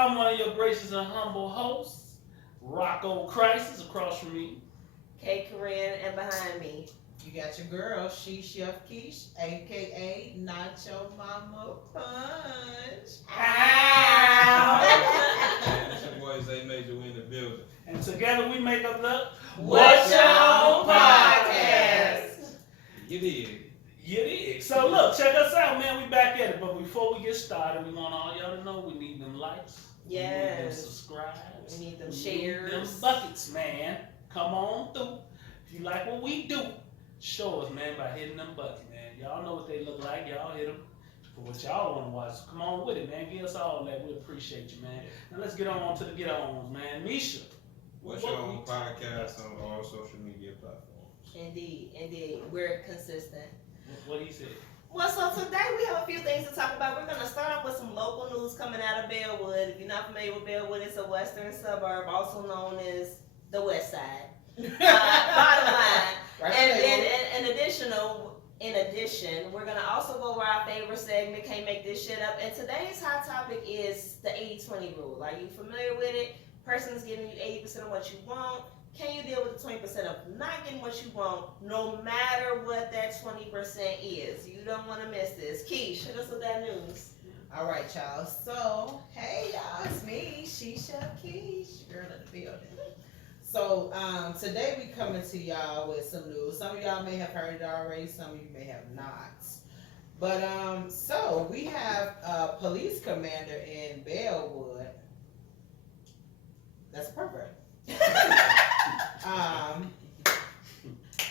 I'm one of your gracious and humble hosts, Rocco Crisis, across from me. K Corinne, and behind me. You got your girl, She Chef Keish, aka Nacho Mama Punch. Ow! It's your boy Zay Major, we in the building. And together we make up the What's Your Own Podcast? You dig? You dig. So look, check us out, man. We back at it. But before we get started, we want all y'all to know we need them likes. We need them Yes. subscribes. We need them We need shares. them buckets, man. Come on through. If you like what we do, show us, man, by hitting them buckets, man. Y'all know what they look like. Y'all hit them for what y'all want to watch. So come on with it, man. Give us all that. We appreciate you, man. Now let's get on to the get-ons, man. Misha. What's Your Own Podcast on all social media platforms? Indeed. We're consistent. What he said. Well, so today we have a few things to talk about. We're going to start off with some local news coming out of Bellwood. If you're not familiar with Bellwood, it's a western suburb, also known as the West Side. Bottom line. Right And there. then, in addition, we're gonna also go over our favorite segment. Can't make this shit up. And today's hot topic is the 80-20 rule. Are you familiar with it? Person is giving you 80% of what you want. Can you deal with the 20% of not getting what you want, no matter what that 20% is? You don't want to miss this. Keish, hit us with that news. All right, y'all. So, hey, y'all, it's me, She Chef Keish, girl in the building. So, today we coming to y'all with some news. Some of y'all may have heard it already. Some of you may have not. But, so we have a police commander in Bellwood. That's a pervert.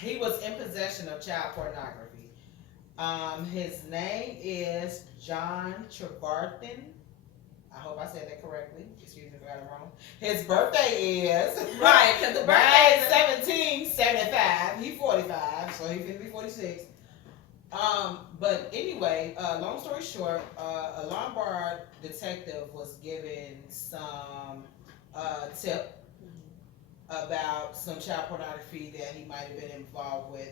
He was in possession of child pornography. His name is John Trevarthen. I hope I said that correctly. Excuse me if I got it wrong. His birthday is Right, because the birthday is 1775. He's 45, so he's gonna be 46. But anyway, long story short, a Lombard detective was given some tip about some child pornography that he might have been involved with.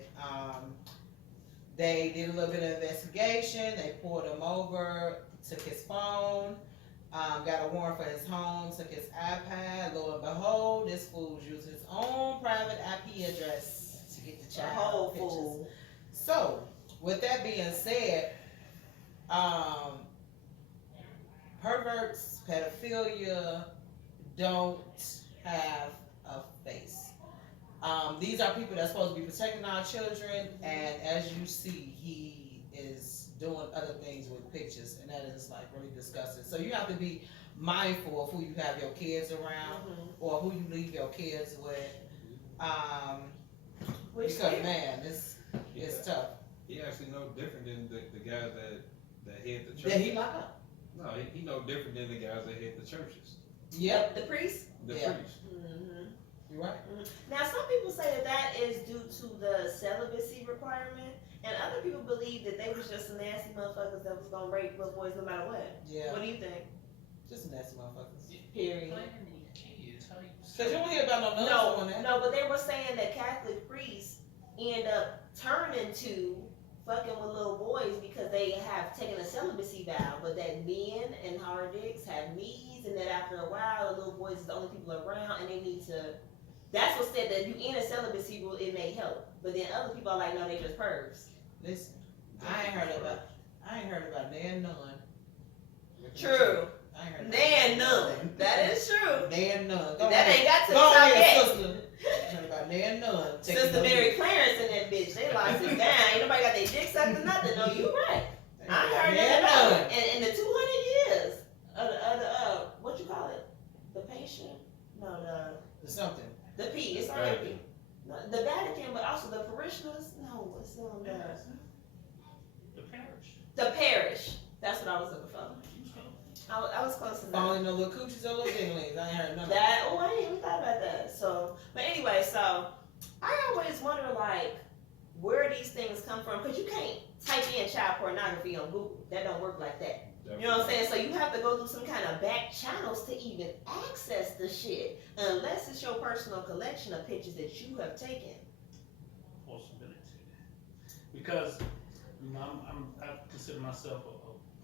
They did a little bit of investigation. They pulled him over, took his phone, got a warrant for his home, took his iPad. Lo and behold, this fool was using his own private IP address to get the a child whole pictures. fool. So, with that being said, perverts, pedophilia don't have a face. These are people that's supposed to be protecting our children, and as you see, he is doing other things with pictures, and that is like really disgusting. So you have to be mindful of who you have your kids around, or who you leave your kids with. Which Because man, it's tough. He actually no different than the guys that hit the Did churches. he lock up? No, he no different than the guys that hit the churches. Yep, The priest? The Yeah. priests. you're right. Now, some people say that is due to the celibacy requirement, and other people believe that they was just some nasty motherfuckers that was gonna rape little boys no matter what. Yeah, What do you think? just nasty motherfuckers. Period. Playing with kids. How you Cause you don't hear about no nuns doing that. No, but they were saying that Catholic priests end up turning to fucking with little boys because they have taken a celibacy vow, but that men and hard dicks have needs, and that after a while, the little boys is the only people around, and they need to. That's what said that you in a celibacy rule, it may help, but then other people are like, no, they just pervs. Listen, I ain't heard about nan none. True. I ain't heard Nan none. That is true. nan none. That ain't got to the Go top ahead, yet. sister. I heard about nan none. Take Sister it Mary easy. Clarence and that bitch, they lost it down. Ain't nobody got their dick sucked or nothing. No, you right. Ain't I heard nan that none. about it. And in the 200 years of the what you call it? The patient? No, Or something. the P. It's not a P. No, the Vatican, but also the parishioners. No, it's The parish. the parish. That's what I was looking for. I was close enough. Falling no little coochies or little dinglings. I ain't heard none of That I didn't even thought about that. So, but anyway, so I always wonder like where these things come from because you can't type in child pornography on Google. That don't work like that. You know what I'm saying? So you have to go through some kind of back channels to even access the shit, unless it's your personal collection of pictures that you have taken. Possibility. Because you know, I consider myself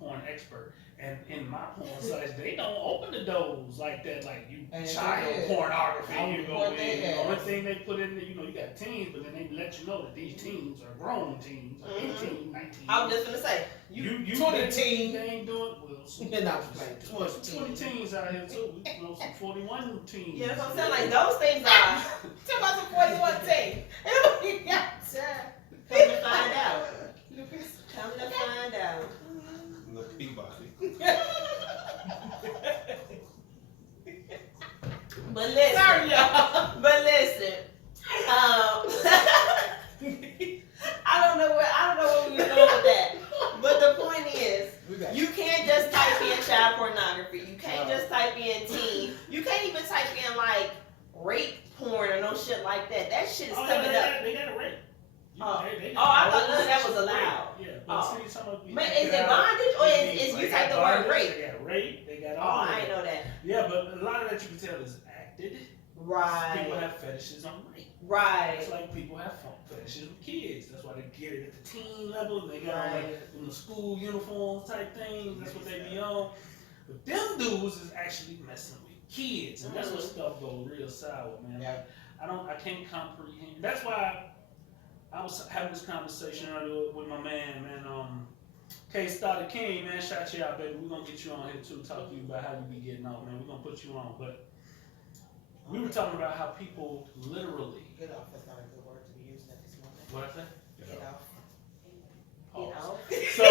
a porn expert. And in my porn sites, they don't open the doors like that. Like you And child they did. pornography, I would you go report in. their The only ass. thing they put in there, you know, you got teens, but then they let you know that these teens are grown teens, like 18, 19. I was just gonna say, You 20 they, teen. They ain't doing well. Some, You're not playing 20 teens out here too. You know, some 41 teens. yeah, that's what I'm saying. Like those things are. Tell about the 41 team. Come to find out. Come to find out. The Peabody. But listen. Sorry, y'all. But listen. I don't know what we were doing with that. But the point is, you can't just type in child pornography. You can't just type in teen. You can't even type in like rape porn or no shit like that. That shit is coming up. They got a rape. I thought none of that was allowed. Yeah, but see, some of Man, is it bondage or is you type the word rape? They got rape. They got Oh, all. I ain't know that. Yeah, but a lot of that you can tell is acted. People Right. have fetishes on rape. Right. It's like people have fetishes with kids. That's why they get it at the teen level. And they got all like in the school uniform type things. That's what they be on. But them dudes is actually messing with kids, and that's what stuff go real sour, man. Yeah. I can't comprehend. That's why I was having this conversation earlier with my man, K-Star the King, man. Shout you out, baby. We're gonna get you on here too, talk to you about how you be getting off, man. We're gonna put you on, but we were talking about how people literally. Get off. That's not a good word to be using at this moment. What I say? Get off. You know. So,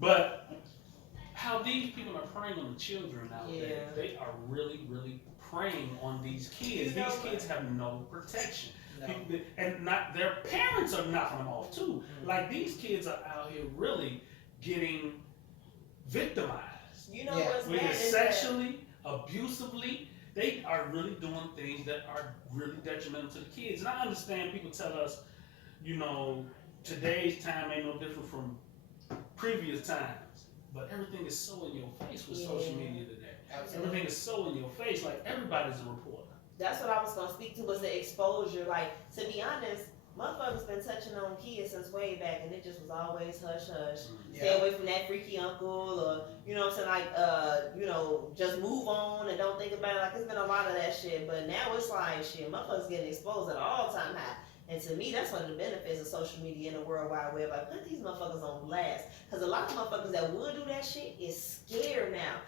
but how these people are preying on the children nowadays, Yeah. they are really, really preying on these kids. You know, These kids have no protection. No. People, and not their parents are knocking them off too. Mhm. Like these kids are out here really getting victimized. You know Yeah. what's Whether bad it's is that sexually, abusively, they are really doing things that are really detrimental to the kids. And I understand people tell us, you know, today's time ain't no different from previous times. But everything is so in your face with social media today. Absolutely. Everything is so in your face, like everybody's a reporter. that's what I was gonna speak to was the exposure. Like, to be honest, motherfuckers been touching on kids since way back, and it just was always hush hush. Stay Yeah. away from that freaky uncle, or you know what I'm saying, like just move on and don't think about it. Like, it's been a lot of that shit, but now it's like shit, motherfuckers getting exposed at an all-time high. And to me, that's one of the benefits of social media in the World Wide Web. Like, put these motherfuckers on blast, because a lot of motherfuckers that would do that shit is scared now.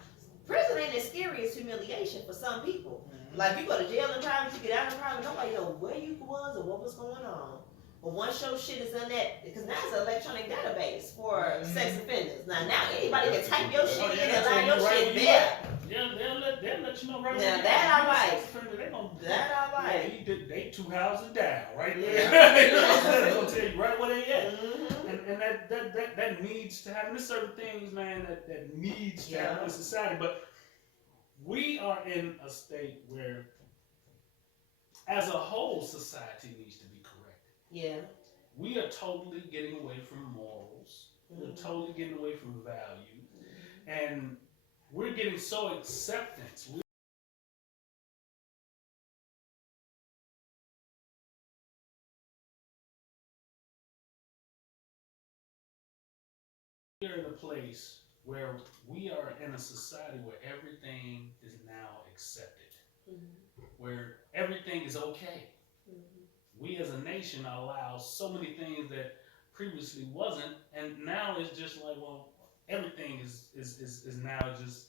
Prison ain't as scary as humiliation for some people. Like, you go to jail in private, you get out in private, nobody know where you was or what was going on. But once your shit is on that, because now it's an electronic database for sex offenders. Now anybody can type your shit in and line your shit there. Yeah, they'll let you know right Now away. that I like. They gonna, That I like. Yeah, he did, they 2 houses down, right there. Yeah. They're gonna tell you right where they at. Mm-hmm. And that needs to happen. There's certain things, man, that needs to happen in society. But we are in a state where, as a whole, society needs to be corrected. Yeah. We are totally getting away from morals. We're totally getting away from values. And we're getting so acceptance. We're in a place where we are in a society where everything is now accepted, where everything is okay. We as a nation allow so many things that previously wasn't, and now it's just like, well, everything is now just,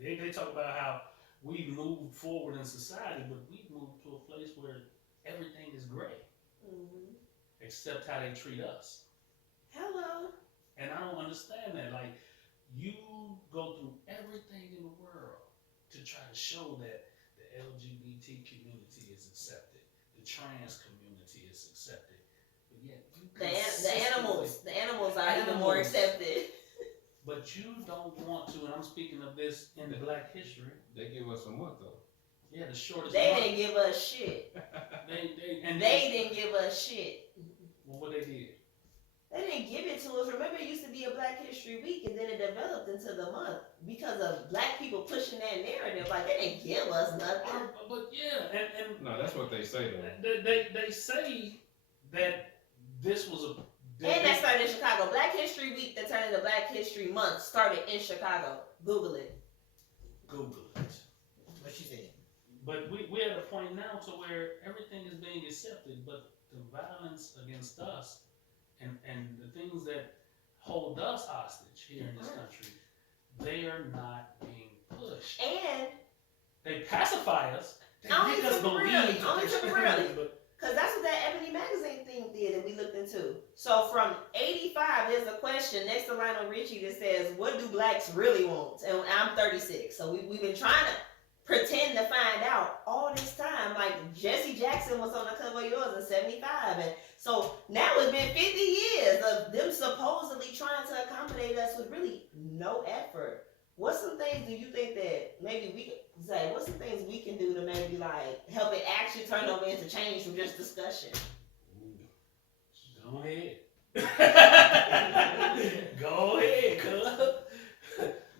they talk about how we've moved forward in society, but we've moved to a place where everything is great, except how they treat us. Hello. And I don't understand that. Like, you go through everything in the world to try to show that the LGBT community is accepted, the trans community is accepted, but yet you The animals are even more accepted. But you don't want to, and I'm speaking of this in the Black history. They give us a month though. Yeah, the shortest They month. didn't give us shit. They didn't give us shit. Well, what they did? They didn't give it to us. Remember, it used to be a Black History Week, and then it developed into the month because of black people pushing that narrative. Like, they didn't give us nothing. But yeah, and No, that's what they say though. they say that this was a. And that's started in Chicago. Black History Week that turned into Black History Month started in Chicago. Google it. Google it. What she said. But we're at a point now to where everything is being accepted, but the violence against us and the things that hold us hostage here in this country, they are not being pushed. And They pacify us. They Only make us temporarily, believe that only they're temporarily. standing, but because that's what that Ebony Magazine thing did that we looked into. So from 85, there's a question next to Lionel Richie that says, what do blacks really want? And I'm 36. So we've been trying to pretend to find out all this time. Like Jesse Jackson was on the cover of yours in 75. And so now it's been 50 years of them supposedly trying to accommodate us with really no effort. What's some things do you think that maybe we could say, what's some things we can do to maybe like help it actually turn over into change from just discussion? go ahead. Go ahead, cuz.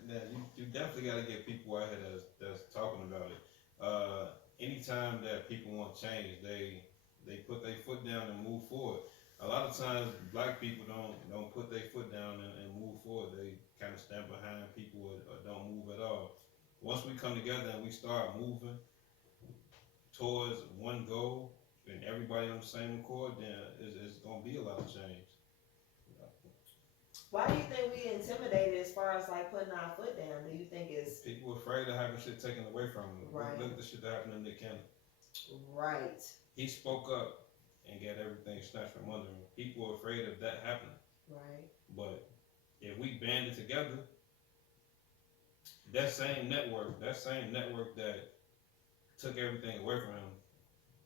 Yeah, you definitely got to get people out here that's talking about it. Anytime that people want change, they put their foot down and move forward. A lot of times, black people don't put their foot down and move forward. They kind of stand behind people or don't move at all. Once we come together and we start moving towards one goal and everybody on the same accord, then it's gonna be a lot of change. Why do you think we intimidated as far as like putting our foot down? Do you think it's People afraid of having shit taken away from them. Right. Look at the shit that happened to Nick Cannon. right? He spoke up and got everything snatched from under him. People are afraid of that happening. Right. But if we banded together, that same network that took everything away from him,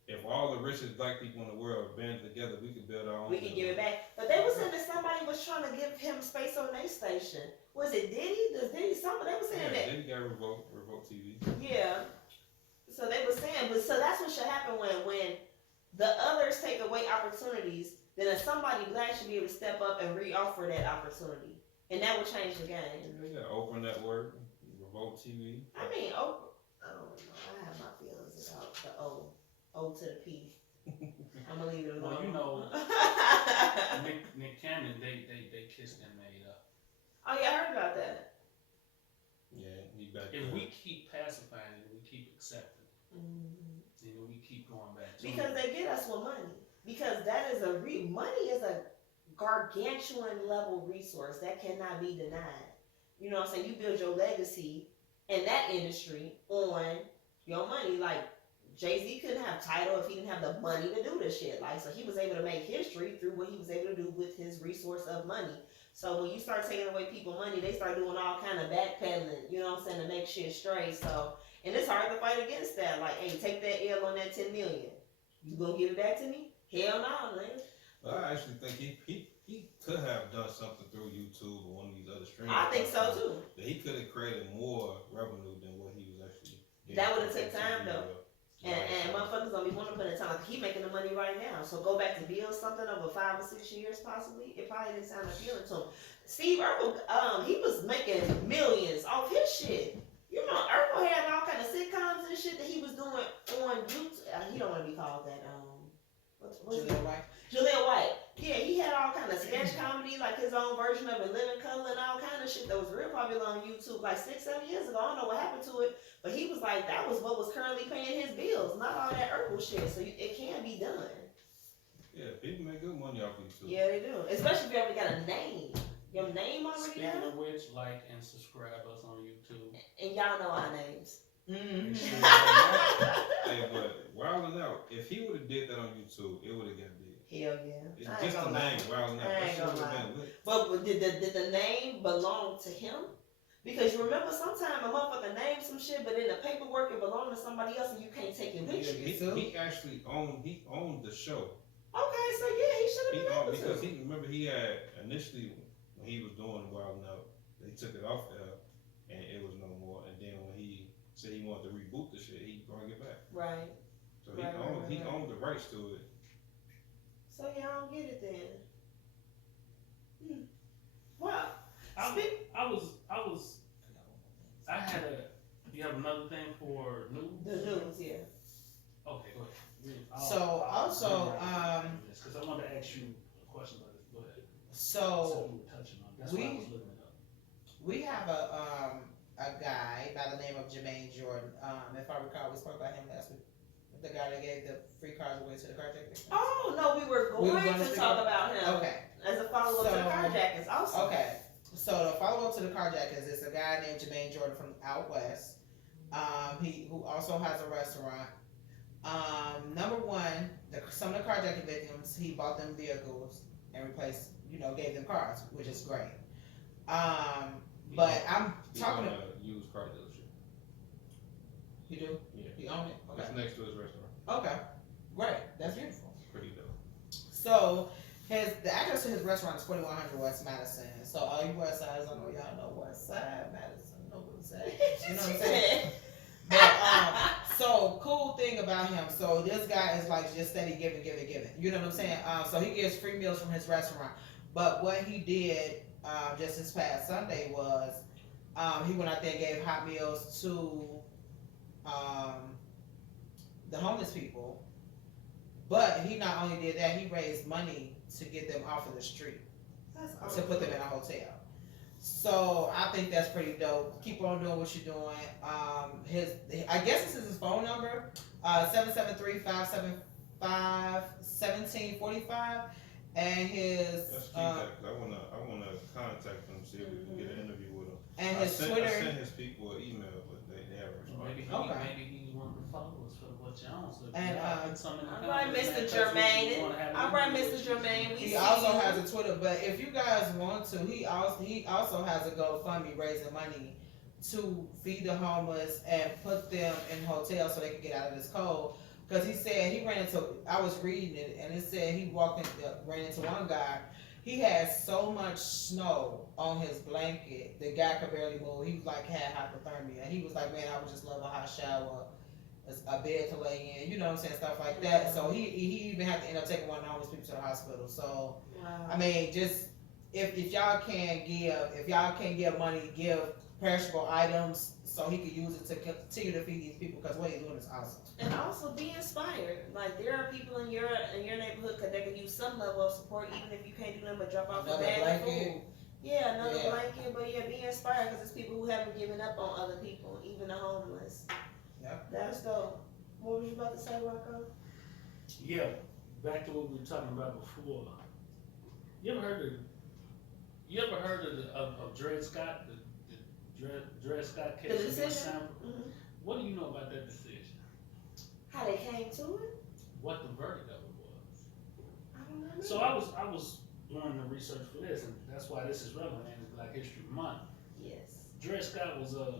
if all the richest black people in the world banded together, we could build our own. We can give it back. But they were saying that somebody was trying to give him space on their station. Was it Diddy? Does Diddy somebody? They were saying Yeah, that. then you got Revolt TV. Yeah. So they were saying, but so that's what should happen when the others take away opportunities. Then if somebody black should be able to step up and re-offer that opportunity, and that would change the game. Yeah, Oprah Network, Revolt TV. I mean, Oprah. I don't know. I have my feelings about the O to the P. I'm gonna leave it alone. Well, you know, Nick Cannon, they kissed and made up. Oh yeah, I heard about that. Yeah, he back If there. we keep pacifying it, we keep accepting, we keep going back to Because it. they get us with money. Because that is money is a gargantuan level resource that cannot be denied. You know what I'm saying? You build your legacy in that industry on your money. Like Jay-Z couldn't have title if he didn't have the money to do this shit. Like, so he was able to make history through what he was able to do with his resource of money. So when you start taking away people money, they start doing all kind of backpedaling, you know what I'm saying, to make shit straight. So, and it's hard to fight against that. Like, hey, take that L on that 10 million. You gonna give it back to me? Hell no, man. Well, I actually think he could have done something through YouTube or one of these other streaming. I think so platforms too. that he could have created more revenue than what he was actually getting. That would've took from time, TV, though. And motherfuckers gonna be wanting to put in time. Like, he making the money right now. So go back to build something over 5 or 6 years possibly. It probably didn't sound appealing to him. Steve Urkel, he was making millions off his shit. You know, Urkel had all kind of sitcoms and shit that he was doing on YouTube. He don't want to be called that. What's Juliet White. Juliet White. Yeah, he had all kind of sketch comedy, like his own version of it, Living Color and all kind of shit that was real popular on YouTube like 6-7 years ago. I don't know what happened to it, but he was like, that was what was currently paying his bills, not all that Urkel shit. So it can be done. Yeah, people make good money off YouTube. Yeah, they do. Especially if you already got a name. Your name already Speaking there, of which, like and subscribe us on YouTube. and y'all know our names. Mm-hmm. Make sure you go Hey, but Wildin' Out, if he would have did that on YouTube, it would have got big. Hell yeah. It's I ain't just the gonna lie. name, Wildin' Out. I That ain't shit gonna would have lie. been lit. But did the name belong to him? Because you remember sometimes a motherfucker named some shit, but in the paperwork it belonged to somebody else and you can't take it with you. He actually owned the show. Okay, so yeah, he should have He been owned, able because to. he remember he had initially when he was doing Wildin' Out, they took it off there and it was no more. And then when he said he wanted to reboot the shit, he brought it back. Right. So he Right, owned right. owned the rights to it. So yeah, I don't get it then. Well, I had you have another thing for news? the news, yeah. Okay, go ahead. So, also, because I wanted to ask you a question about this. Go ahead. So you were touching on. That's why I was looking it up. we have a guy by the name of Jermaine Jordan. If I recall, we spoke about him last week. The guy that gave the free cars away to the carjack victims. Oh no, we were We were going gonna to speak talk about- about him Okay. as a follow up to the So- carjackers. Also, Okay. So the follow up to the carjackers is a guy named Jermaine Jordan from out west. He who also has a restaurant. Number one, some of the carjacking victims, he bought them vehicles and replaced, gave them cars, which is great. But I'm He's talking. on a used car dealership. You do? Yeah. You own it? Okay. It's next to his restaurant. Okay. Great. That's beautiful. Pretty dope. So the address to his restaurant is 4100 West Madison. So all you West Siders, I know y'all know West Side Madison, know what I'm saying. You know what I'm saying? But so cool thing about him. So this guy is like just steady giving. You know what I'm saying? So he gets free meals from his restaurant. But what he did just this past Sunday was he went out there and gave hot meals to the homeless people. But he not only did that, he raised money to get them off of the street, to put them in a hotel. So I think that's pretty dope. Keep on doing what you're doing. I guess this is his phone number, 773-575-1745, and his Let's keep that, 'cause I wanna contact him, see if we can get an interview with him. and I his sent Twitter. his people an email, but they haven't Maybe responded. Okay. maybe he's one of the followers for what Jones. And, All right, Mr. Jermaine. All right, Mr. Jermaine. We He see also you. has a Twitter, but if you guys want to, he also has a GoFundMe raising money to feed the homeless and put them in hotels so they can get out of this cold. Because he said he ran into, I was reading it, and it said he ran into one guy. He had so much snow on his blanket, the guy could barely move. He was like had hypothermia, and he was like, "Man, I would just love a hot shower, a bed to lay in," you know what I'm saying, stuff like that. So he even had to end up taking one of the homeless people to the hospital. So Wow. I mean, just if y'all can give money, give perishable items so he could use it to continue to feed these people, because what he's doing is awesome. And also be inspired. Like there are people in your neighborhood that can use some level of support, even if you can't do them but drop off a Another bag of blanket. food. Yeah, another Yeah. blanket. But yeah, be inspired because it's people who haven't given up on other people, even the homeless. Yep. That's dope. What was you about to say, Rocco? Yeah, back to what we were talking about before. You ever heard of Dred Scott, the Dred Scott case The against decision? Sanford? Mm-hmm. What do you know about that decision? How they came to it? What the verdict of it was? I don't know. So I was doing the research for this, and that's why this is relevant in Black History Month. Yes. Dred Scott was a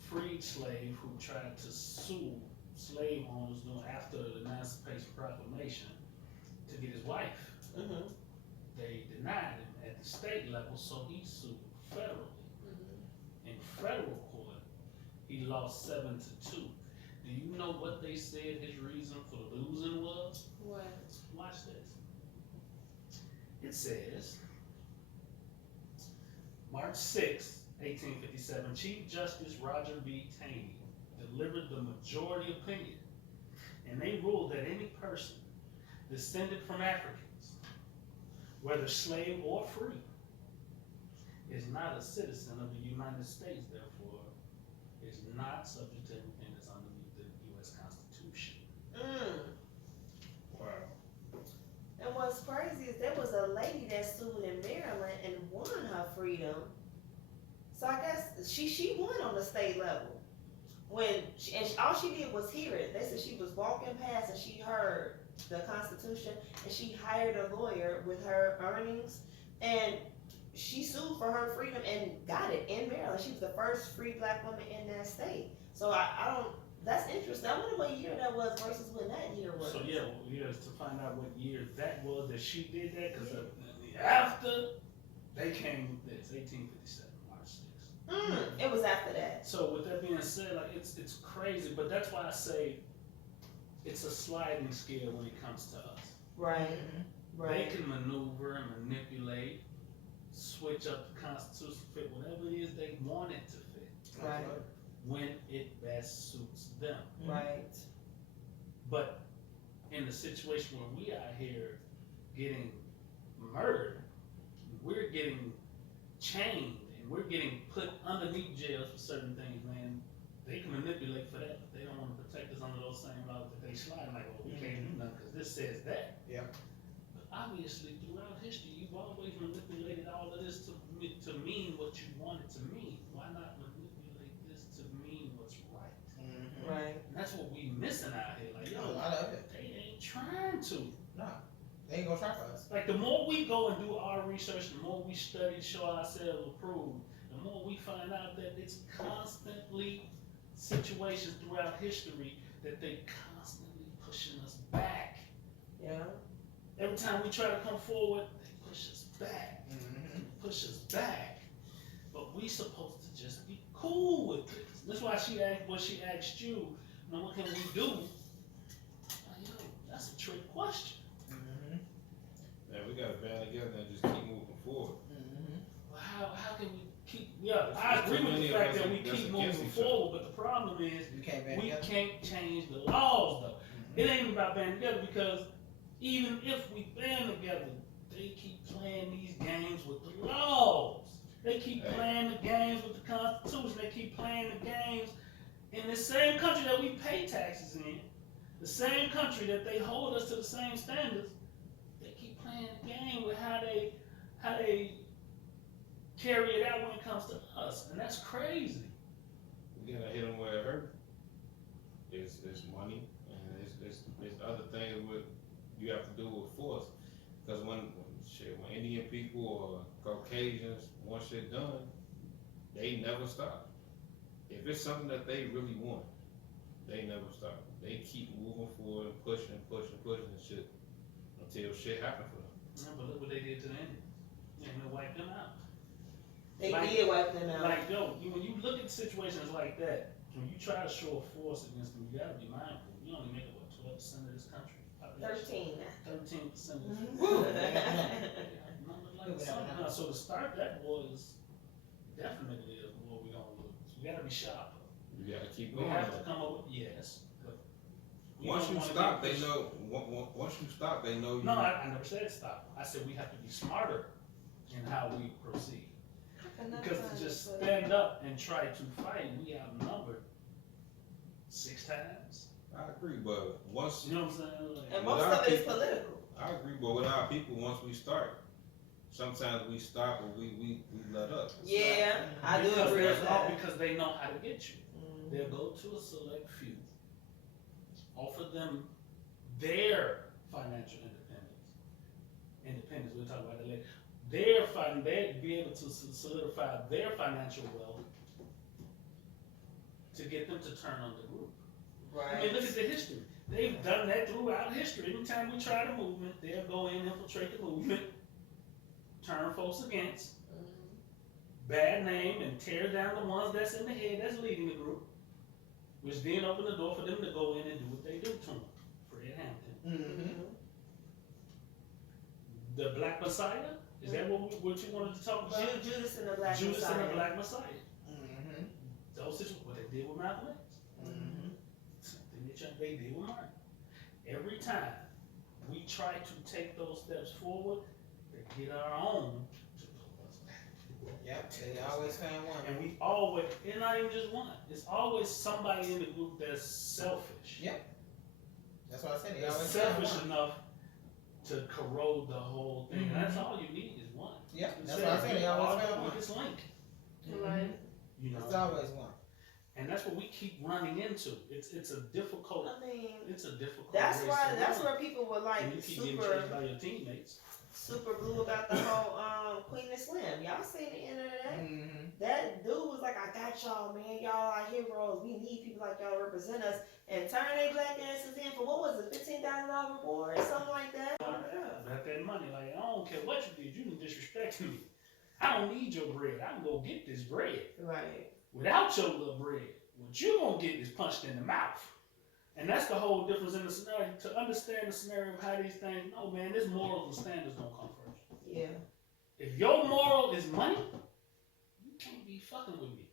freed slave who tried to sue slave owners after the Emancipation Proclamation to get his wife. Mm-hmm. They denied him at the state level, so he sued federally. In federal court, he lost 7-2. Do you know what they said his reason for losing was? What? Watch this. It says, March 6, 1857, Chief Justice Roger B. Taney delivered the majority opinion, and they ruled that any person descended from Africans, whether slave or free, is not a citizen of the United States, therefore is not subject to anything that's underneath the U.S. Constitution. Wow. And what's crazy is there was a lady that sued in Maryland and won her freedom. So I guess she won on the state level. All she did was hear it. They said she was walking past and she heard the Constitution, and she hired a lawyer with her earnings, and she sued for her freedom and got it in Maryland. She was the first free Black woman in that state. So I don't. That's interesting. I wonder what year that was versus when that year was. So yeah, to find out what year that was that she did that, because after they came with this, 1857, March 6th. It was after that. So with that being said, like it's crazy, but that's why I say it's a sliding scale when it comes to us. Right. Mm-hmm. They can maneuver and manipulate, switch up the Constitution, fit whatever it is they want it to fit. Right. When it best suits them. Right. But in the situation where we are here getting murdered, getting chained and we're getting put underneath jails for certain things, man. They can manipulate for that, but they don't want to protect us under those same laws that they slide like, oh, we can't do nothing because this says that. Yep. But obviously, throughout history, you've always manipulated all of this to mean what you want it to mean. Why not manipulate this to mean what's right? Right. And that's what we missing out here. Like, A yo, lot of it. they ain't trying to. Nah, they ain't gonna try for us. Like, the more we go and do our research, the more we study, show ourselves approved, the more we find out that it's constantly situations throughout history that they constantly pushing us back. Yeah. Every time we try to come forward, they push us back. Push us back. But we supposed to just be cool with this. That's why she asked what she asked you, you know, what can we do? Like, yo, that's a trick question. Man, we gotta band together and just keep moving forward. Well, how can we keep, yeah, I There's too agree with many the of fact us that we that's keep against moving each other. forward, but the problem is You can't band we together. can't change the laws though. It ain't even about banding together because even if we band together, they keep playing these games with the laws. They keep Hey. playing the games with the Constitution. They keep playing the games in the same country that we pay taxes in, the same country that they hold us to the same standards. They keep playing the game with how they carry it out when it comes to us, and that's crazy. We gotta hit them where it hurt. It's money, and it's other things with you have to do with force. Because when Indian people or Caucasians want shit done, they never stop. If it's something that they really want, they never stop. They keep moving forward and pushing and shit until shit happens for them. Yeah, but look what they did to the Indians. They wiped them out. They Like- did wipe them out. Like, yo, when you look at situations like that, when you try to show a force against them, you gotta be mindful. You only make up, what, 12% of this country? 13. 13% of this Mhm. Woo. Like something else. So to start that war is definitely a war we gonna lose. We gotta be sharper. You gotta keep We going. have to come up with, yes, but we Once don't you wanna stop, get they pushed. know. Once you stop, they know you. No, I never said stop. I said we have to be smarter in how we proceed. Because to just stand up and try to fight, we outnumbered 6 times. I agree, but once You know what I'm saying? Like, And most of it is political. I agree, but with our people, once we start, sometimes we stop or we let up. Yeah, I do because agree there's with all- that. Because they know how to get you. Mhm. They'll go to a select few, offer them their financial independence. We'll talk about that later. They'd be able to solidify their financial wealth to get them to turn on the group. I mean, Right. look at the history. They've done that throughout history. Anytime we try the movement, they'll go in, infiltrate the movement, turn folks against, Mhm. bad name, and tear down the ones that's in the head that's leading the group, which then open the door for them to go in and do what they do to them. Fred Hampton. Mhm. The Black Messiah? Is that what you wanted to talk about? Judas and the Black Judas Messiah. and the Black Messiah. Mm-hmm. Those situations, what they did with Malcolm X. Mm-hmm. They did with Martin. Every time we try to take those steps forward, they get our own to pull us back. Yep, they always found one. And we always, it's not even just one, it's always somebody in the group that's selfish. Yep. That's what I said. They That's always selfish found one. enough to corrode the whole thing. Mhm. That's all you need is one. Yep, that's what I said. They always found one. It's link, Right. you know. It's always one. And that's what we keep running into. It's a difficult, I mean, it's a difficult. that's race why. to That's run. where people were like And you keep getting super, chased by your teammates. super blue about the whole Queen and Slim. Y'all seen the end of that? Mm-hmm. That dude was like, "I got y'all, man. Y'all are heroes. We need people like y'all to represent us." And turn their black asses in for what was it, $15,000 reward or something like that? Got that money. Like, I don't care what you did. You done disrespected me. I don't need your bread. I can go get this bread. Right. Without your little bread, what you gonna get is punched in the mouth. And that's the whole difference in the scenario. To understand the scenario of how these things, no man, this morals and standards don't come first. Yeah. If your moral is money, you can't be fucking with me.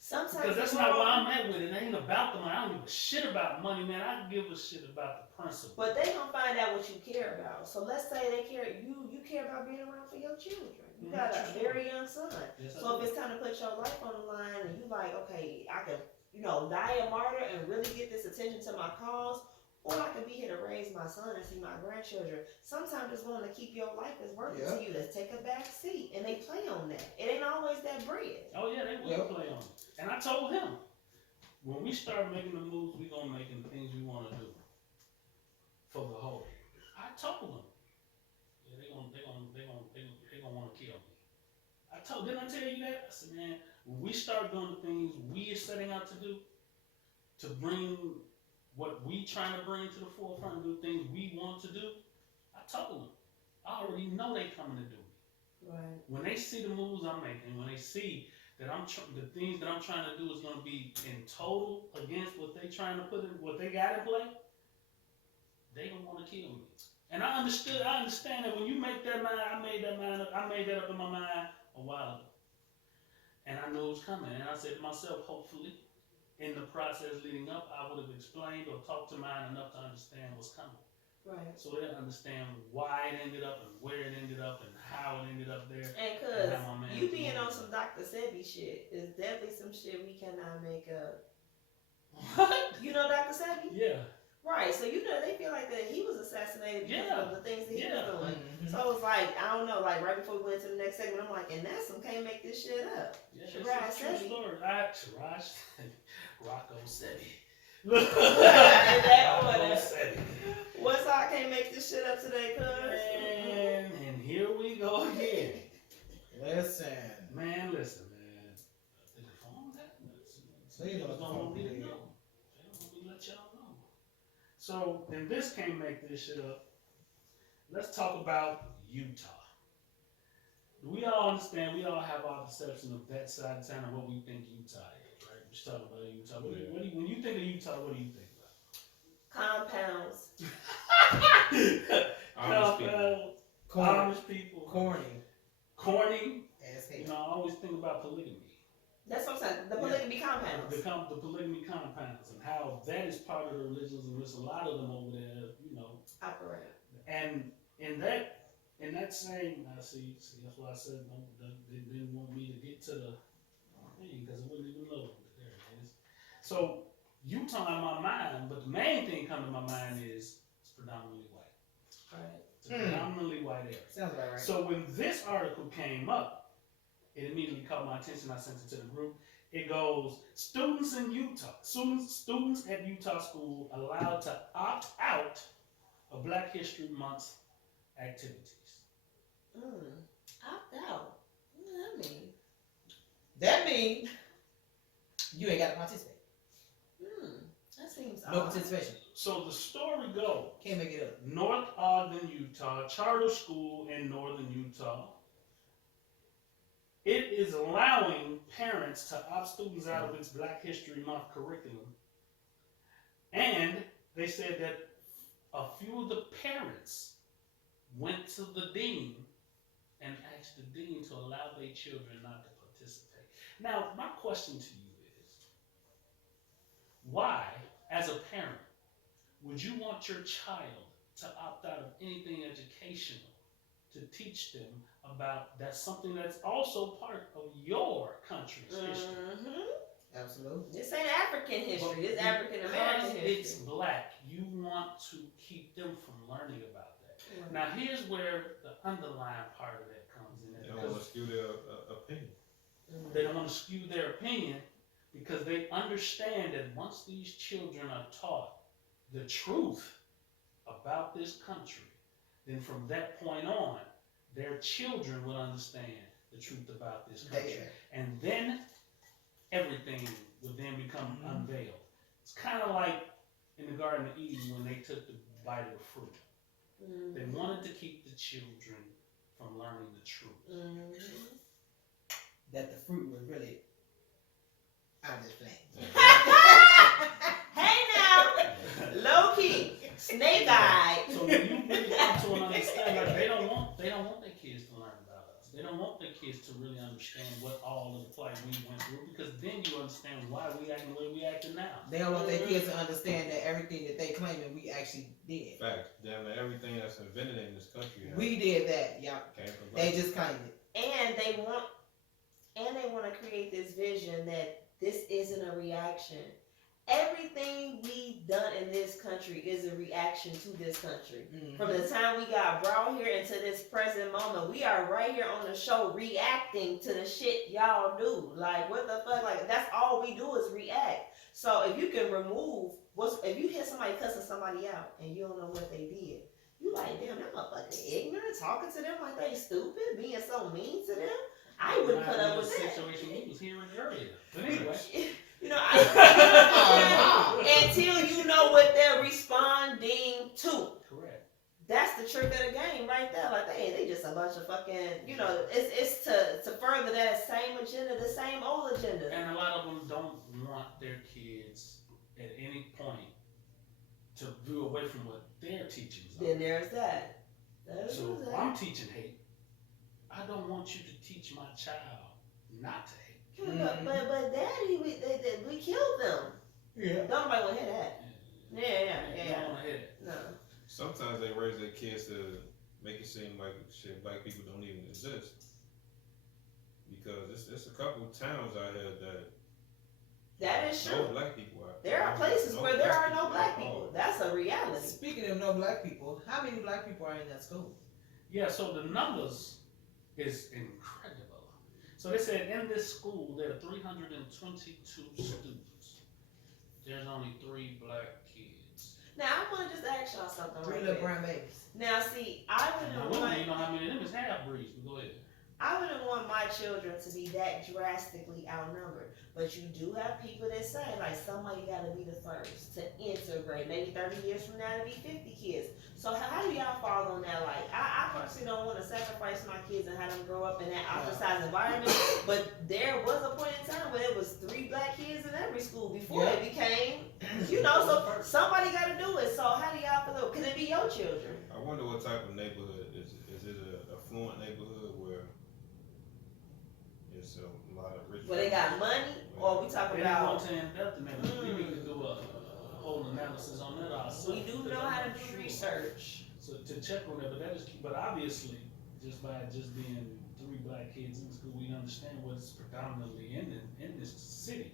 Sometimes Because that's it's not wrong, what I'm at with it. It ain't about the money. I don't give a shit about money, man. I give a shit about the principle. But they gonna find out what you care about. So let's say they care, you care about being around for your children. You got a very young son. Yes, I So do. if it's time to put your life on the line and you like, okay, I can, die a martyr and really get this attention to my cause, or I can be here to raise my son and see my grandchildren. Sometimes just wanting to keep your life is worth it to you. Let's take a back seat. And they play on that. It ain't always that bread. Oh yeah, they will play on it. And I told him, when we start making the moves we gonna make and the things we wanna do for the whole, I told them, yeah, they gonna wanna kill me. Didn't I tell you that? I said, man, when we start doing the things we are setting out to do, to bring what we trying to bring to the forefront, do things we want to do, I told them, I already know they coming to do it. Right. When they see the moves I'm making, when they see that the things that I'm trying to do is going to be in total against what they trying to put in, what they got in play, they don't want to kill me. And I understand that when you make that mind, I made that up in my mind a while ago. And I knew it was coming. And I said to myself, hopefully, in the process leading up, I would have explained or talked to mine enough to understand what's coming. Right. So they understand why it ended up and where it ended up and how it ended up there. And cause how my man you being did on it. some Dr. Sebi shit is definitely some shit we cannot make up. What? You know Dr. Sebi? Yeah. Right, so they feel like that he was assassinated because Yeah. of the things that he Yeah. was doing. Mhm. So it was like, I don't know, like right before we went to the next segment, I'm like, and that's some can't make this shit up. Yeah, Sharaj it's a true Sebi. story. Sharaj, Rocco Sebi. In that order. Rocco Sebi. What's I can't make this shit up today, cuz? And here we go again. Listen. Man, listen, man. Did the phone happen? They don't don't want me to did. know. They don't want me to let y'all know. So, and this can't make this shit up. Let's talk about Utah. We all understand, we all have our perception of that side of town and what we think Utah is, right? We're talking about Utah. When you think of Utah, what do you think Compounds. about? Amish people. Amish people. Corny. Corny. As You hell. know, I always think about polygamy. That's what I'm saying. The polygamy compounds. The polygamy compounds and how that is part of the religions in which a lot of them over there, you know, Operate. and in that same, see, that's why I said they didn't want me to get to the thing because it wouldn't even load. But there it is. So Utah in my mind, but the main thing coming to my mind is it's predominantly white. Right. It's a predominantly white area. Sounds about right. So when this article came up, it immediately caught my attention. I sent it to the group. It goes, students in Utah, students at Utah school allowed to opt out of Black History Month activities. Opt out. What does that mean? That means you ain't got to participate. That seems No odd. participation. So the story goes, Can't make it up. North Ogden, Utah, charter school in northern Utah. It is allowing parents to opt students out of its Black History Month curriculum. And they said that a few of the parents went to the dean and asked the dean to allow their children not to participate. Now, my question to you is, why, as a parent, would you want your child to opt out of anything educational to teach them about that's something that's also part of your country's history? Absolutely. This ain't African history. This But African American because history. it's black, you want to keep them from learning about that. Right. Now, here's where the underlying part of that comes in. They don't want to skew their opinion. They don't want to skew their opinion because they understand that once these children are taught the truth about this country, then from that point on, their children will understand the truth about this country. And then everything would then become unveiled. It's kind of like in the Garden of Eden when they took the bite of the fruit. They wanted to keep the children from learning the truth. That the fruit was really out of this plant. Hey now, low key, snake eye. So when you really come to an understanding, like they don't want their kids to learn about us. They don't want their kids to really understand what all of the plight we went through, because then you understand why we acting the way we acting now. They don't want their kids to understand that everything that they claiming we actually did. Fact. Damn near everything that's invented in this country We did that, y'all. came from They black. just claimed it. And and they want to create this vision that this isn't a reaction. Everything we've done in this country is a reaction to this country. From the time we got brought here into this present moment, we are right here on the show reacting to the shit y'all do. Like, what the fuck? Like, that's all we do is react. So if you can remove if you hear somebody cussing somebody out and you don't know what they did, you like, damn, that motherfucker ignorant, talking to them like they stupid, being so mean to them. I wouldn't put up with that. Situation we was hearing earlier. But anyway. You know, until you know what they're responding to. Correct. That's the trick of the game right there. Like, they just a bunch of fucking, you know, it's to further that same agenda, the same old agenda. And a lot of them don't want their kids at any point to veer away from what their teachings are. Then there's that. So if I'm teaching hate, I don't want you to teach my child not to hate. But daddy, we killed them. Yeah. Don't nobody want to hear that. Yeah. Don't want to hear it. No. Sometimes they raise their kids to make it seem like shit black people don't even exist. Because it's a couple towns out here That is no true. black people out There are places where there are no black people. That's a reality. Speaking of no black people, how many black people are in that school? Yeah, so the numbers is incredible. So they said in this school there are 322 students. There's only 3 black kids. Now I want to just ask y'all something 3 right little there. brown babies. Now see, I Now, wouldn't want you know how many of them is half-breeds, but go ahead. my children to be that drastically outnumbered. But you do have people that say, like, somebody got to be the first to integrate. Maybe 30 years from now, it'll be 50 kids. So how do y'all fall on that? Like, I personally don't want to sacrifice my kids and have them grow up in that ostracized environment. But there was a point in time where there was 3 black kids in every school before it became, you know, so somebody got to do it. So how do y'all feel? Could it be your children? I wonder what type of neighborhood is it? Is it an affluent neighborhood where it's a lot of rich? Where they got money, or we talking They about? want to in depth in that. We need to do a whole analysis on that ourselves. We do know how to do research. So to check on that, but that is key. But obviously, just by being 3 black kids in school, we understand what's predominantly in this city.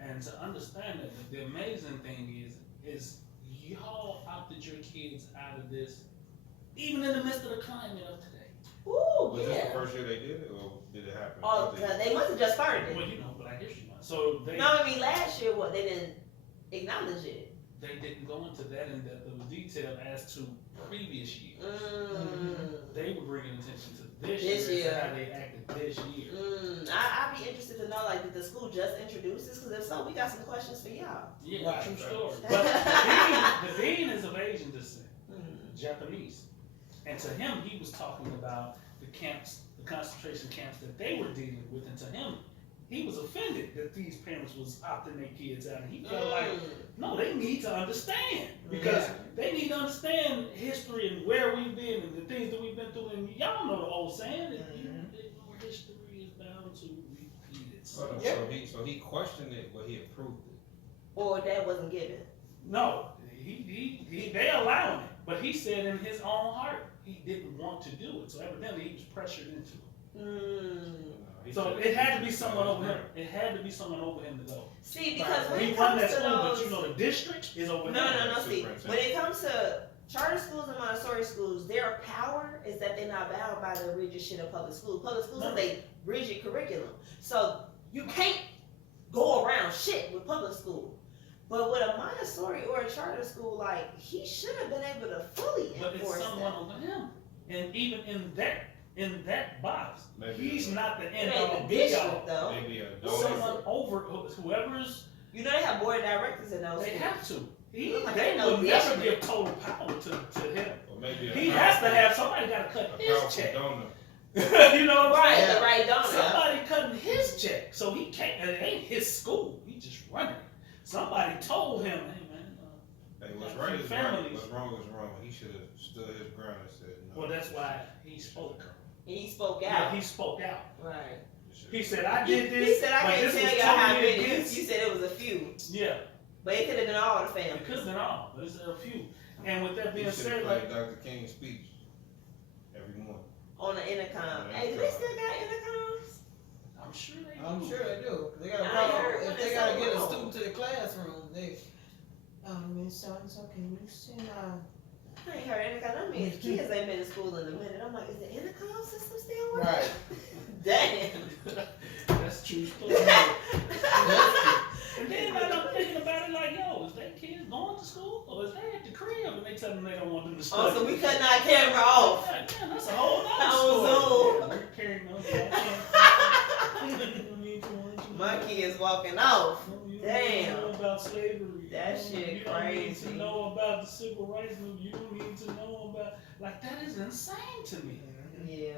And to understand that, the amazing thing is y'all opted your kids out of this, even in the midst of the climate of today. Ooh, Was this yeah. the first year they did it, or did it happen? Oh, they must have just started it. Well, you know, Black History Month. So they No, I mean last year, what they didn't acknowledge it. they didn't go into that in depth of detail as to previous years. They were bringing attention to this year, to how they acted this year. I'd be interested to know, like, did the school just introduce this? Because if so, we got some questions for y'all. Yeah, Right. true story. But the dean is of Asian descent, Japanese, and to him he was talking about the camps, the concentration camps that they were dealing with, and to him he was offended that these parents was opting their kids out, and he felt like, no, they need to understand, because they need to understand history and where we've been and the things that we've been through. And y'all know the old saying that history is bound to repeat itself. So he questioned it, but he approved it. Or that wasn't given. No, they allowing it, but he said in his own heart he didn't want to do it. So evidently he was pressured into it. So it had to be someone over him. It had to be someone over him to go. See, because when He it run comes that to school, those, but you know the district is over him. no. See, when it comes to charter schools and Montessori schools, their power is that they're not bound by the rigid shit of public schools. Public schools is a rigid curriculum, so you can't go around shit with public school. But with a Montessori or a charter school, like, he should have been able to fully But enforce it's someone that. over him, and even in that box, Maybe he's not the It end ain't all the be district all. though. Maybe a Someone over whoever's You know they have board of directors in those they schools. have to. Like They no will never district. give total power to him. Or maybe He has to have somebody got to cut a his powerful check. donor. You know what I'm Right, saying? the right donor. Somebody cutting his check, so he can't. And it ain't his school. He just running it. Somebody told him, "Hey man." Hey, what's right is right. What's wrong is wrong. He should have stood his ground and said no. Well, that's why he spoke. And he spoke Yeah, out. he spoke out. Right. He said, "I did He this." said, I but can't this tell was y'all how totally many. against-" You said it was a few. Yeah, But it could have been all the it family. could have been all, but it's a few. And with that He being should have said, played like, Dr. King's speech every morning. On the intercom. On the Hey, do they intercom. still got so can you send I ain't heard anything. I mean, kids ain't been to school in a minute. I'm like, is the intercom system still working? right? Damn. That's true story. And then I'm thinking about it like, yo, is that kid going to school or is they at the crib and they tell them they don't want them to study? Oh, so we cutting our camera off. Yeah, that's a whole nother On story. Zoom. Yeah, we're carrying on. You My kid's walking off. don't Damn. know about slavery. That You shit You don't need crazy. to know about the civil rights movement. You don't need to know about, like, that is insane to me. Yeah.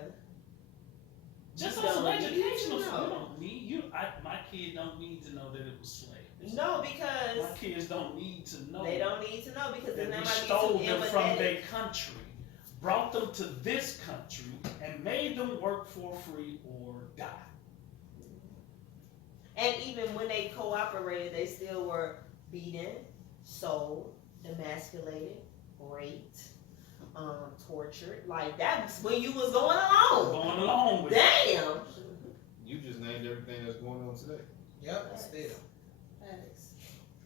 Just You on some don't need to educational know. stuff. You don't need, my kid don't need to know that it was slaves. No, My because kids don't need to know. they don't need to know because then That they we might stole be too them from empathetic. their country, brought them to this country, and made them work for free or die. And even when they cooperated, they still were beaten, sold, emasculated, raped, tortured. Like that was when you was going along. Going along with it. Damn. You just named everything that's going on today. Yep, still,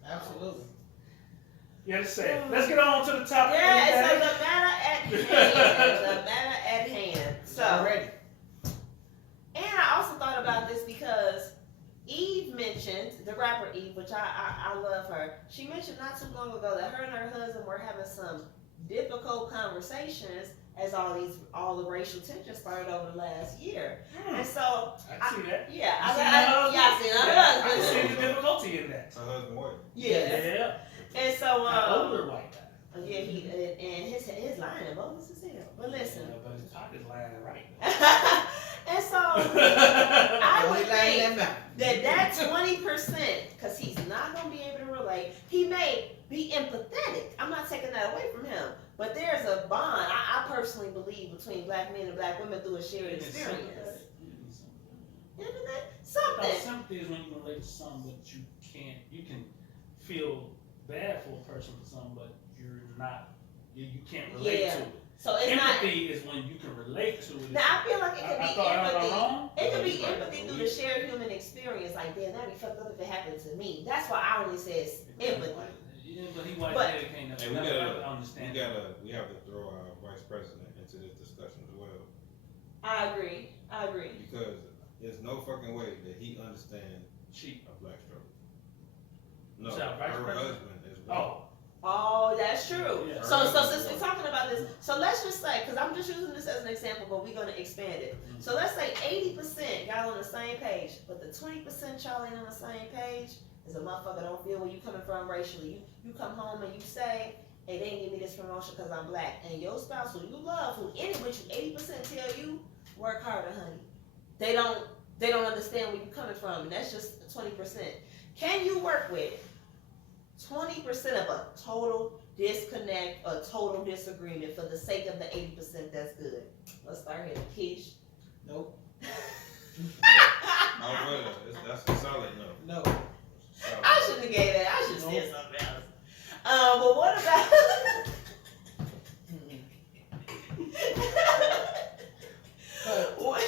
absolutely. Yeah, just say it. Let's get on to the topic. Yeah, of so the the day. matter at hand. The matter at hand. So, Already. and I also thought about this because Eve mentioned, the rapper Eve, which I love her, she mentioned not too long ago that her and her husband were having some difficult conversations as all the racial tension started over the last year. And so, I see that. yeah, You seen her I seen her I husband. see the difficulty in that. Her husband what? Yeah. Yeah. And so, An older white guy. yeah, and his line bogus as hell. But listen. Yeah, but his pocket's lying right. And so, I Only would line think that mouth. that 20%, because he's not going to be able to relate, he may be empathetic. I'm not taking that away from him. But there's a bond, I personally believe, between black men and black women through a shared experience. Empathetic? Something. Sympathy is when you relate to something, but you can feel bad for a person for something, but you're not, you can't relate Yeah. to it. So it's not. Empathy is when you can relate to it. Now I feel like it could be Am I empathy. wrong? It could be Right. empathy through the shared human experience. Like, damn, that'd be fucked up if it happened to me. That's why I only says empathy. Yeah, but he white But- headed can't Hey, never understand. we have to throw our vice president into this discussion as well. I agree. Because there's no fucking way that he understands Cheap. a black struggle. No, Is that her vice president? husband is white. Oh, Oh, that's true. Yeah. So since we're talking about this, so let's just say, because I'm just using this as an example, but we're gonna expand it. So let's say 80% y'all on the same page, but the 20% y'all ain't on the same page is a motherfucker don't feel where you coming from racially. You come home and you say, hey, they didn't give me this promotion because I'm black, and your spouse who you love, who in it with you, 80% tell you, work harder, honey. They don't understand where you coming from, and that's just 20%. Can you work with 20% of a total disconnect, a total disagreement for the sake of the 80% that's good? Let's start here. Kish. Nope. That's a solid no. No. Solid. I shouldn't have gave that. I should have said something else. But what about? What?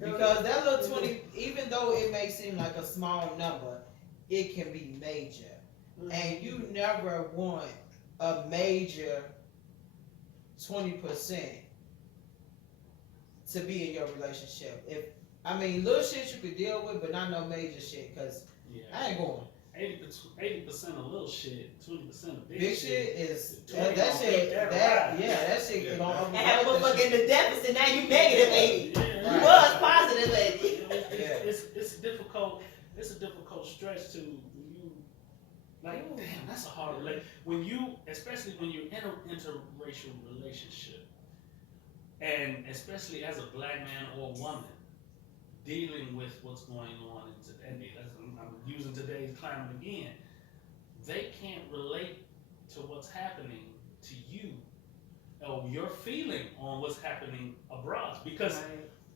Because that little 20, even though it may seem like a small number, it can be major. And you never want a major 20% to be in your relationship. Little shit you could deal with, but not no major shit, because yeah. I ain't going. 80% of little shit, 20% of Big shit is, 20 that gonna shit, keep that that, right. yeah, that shit Yeah. gonna And have a override that motherfucker in shit. the deficit, now you negative 80. Yeah. You was positive 80. It's difficult. It's a difficult stretch to you. Like, damn, that's a hard relate. When you, especially when you're in an interracial relationship, and especially as a black man or woman, dealing with what's going on in today, I'm using today's climate again, they can't relate to what's happening to you or your feeling on what's happening abroad. Because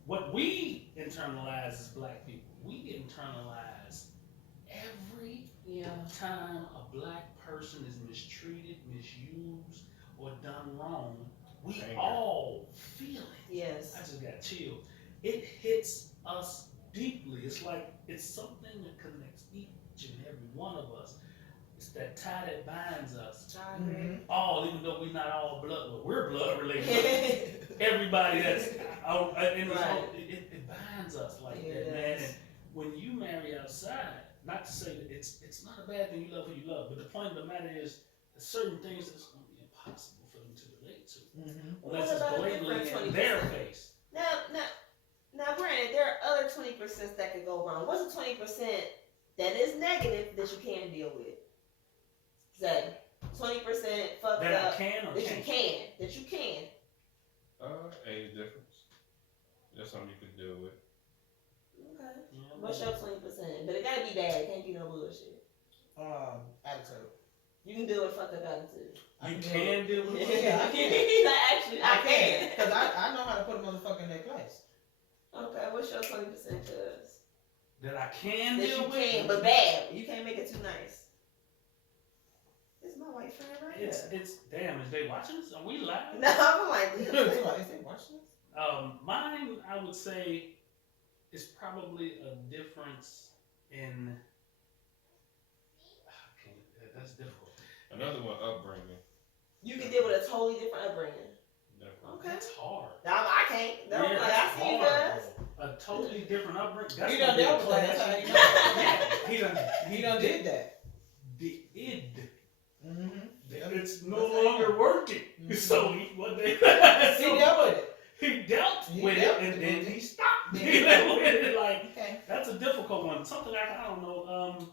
what we internalize as black people, we internalize every time a black person is mistreated, misused, or done wrong, we Anger. all feel it. Yes. I just got chilled. It hits us deeply. It's like it's something that connects each and every one of us. It's that tie that binds us. I agree. All, even though we're not all blood, well, we're blood related. Everybody that's out in this Right. whole, it binds us like that, man. And when you marry outside, not to say that it's not a bad thing, you love who you love, but the point of the matter is there's certain things that's going to be impossible for them to relate to, unless What about it's a blatantly different in their 20%? face. Now, granted, there are other 20% that could go wrong. What's the 20% that is negative that you can deal with? Say, 20% fucked That I up can or that you can't. can. Age difference. That's something you could deal with. Okay. You know, What's your 20%? But it gotta be bad. It can't be no bullshit. Attitude. You can deal with fucked up attitude. You can deal with it. Yeah, I can. He's like, actually, I can. Because I know how to put a motherfucker in their place. Okay, what's your 20%, cuz? That I can That deal you with. can, but bad. You can't make it too nice. This is my white friend right here. It's damn. Is they watching us? Are we live? No, I'm like, Is they watching this? Mine, I would say, is probably a difference in. That's difficult. Another one, upbringing. you can deal with a totally different upbringing. Definitely. Okay. That's hard. I can't. No, Yeah, like, I that's see you hard, guys. bro. A totally different upbringing. That's He gonna done be a dealt with that. clash. That's how you know. Yeah, he done Did that. did. Mm-hmm. It's no That's how you longer know. working. Mhm. So he what they He dealt with it. he dealt He with dealt it and with then it. he stopped Yeah. dealing with it. Like Okay. that's a difficult one. Something like I don't know.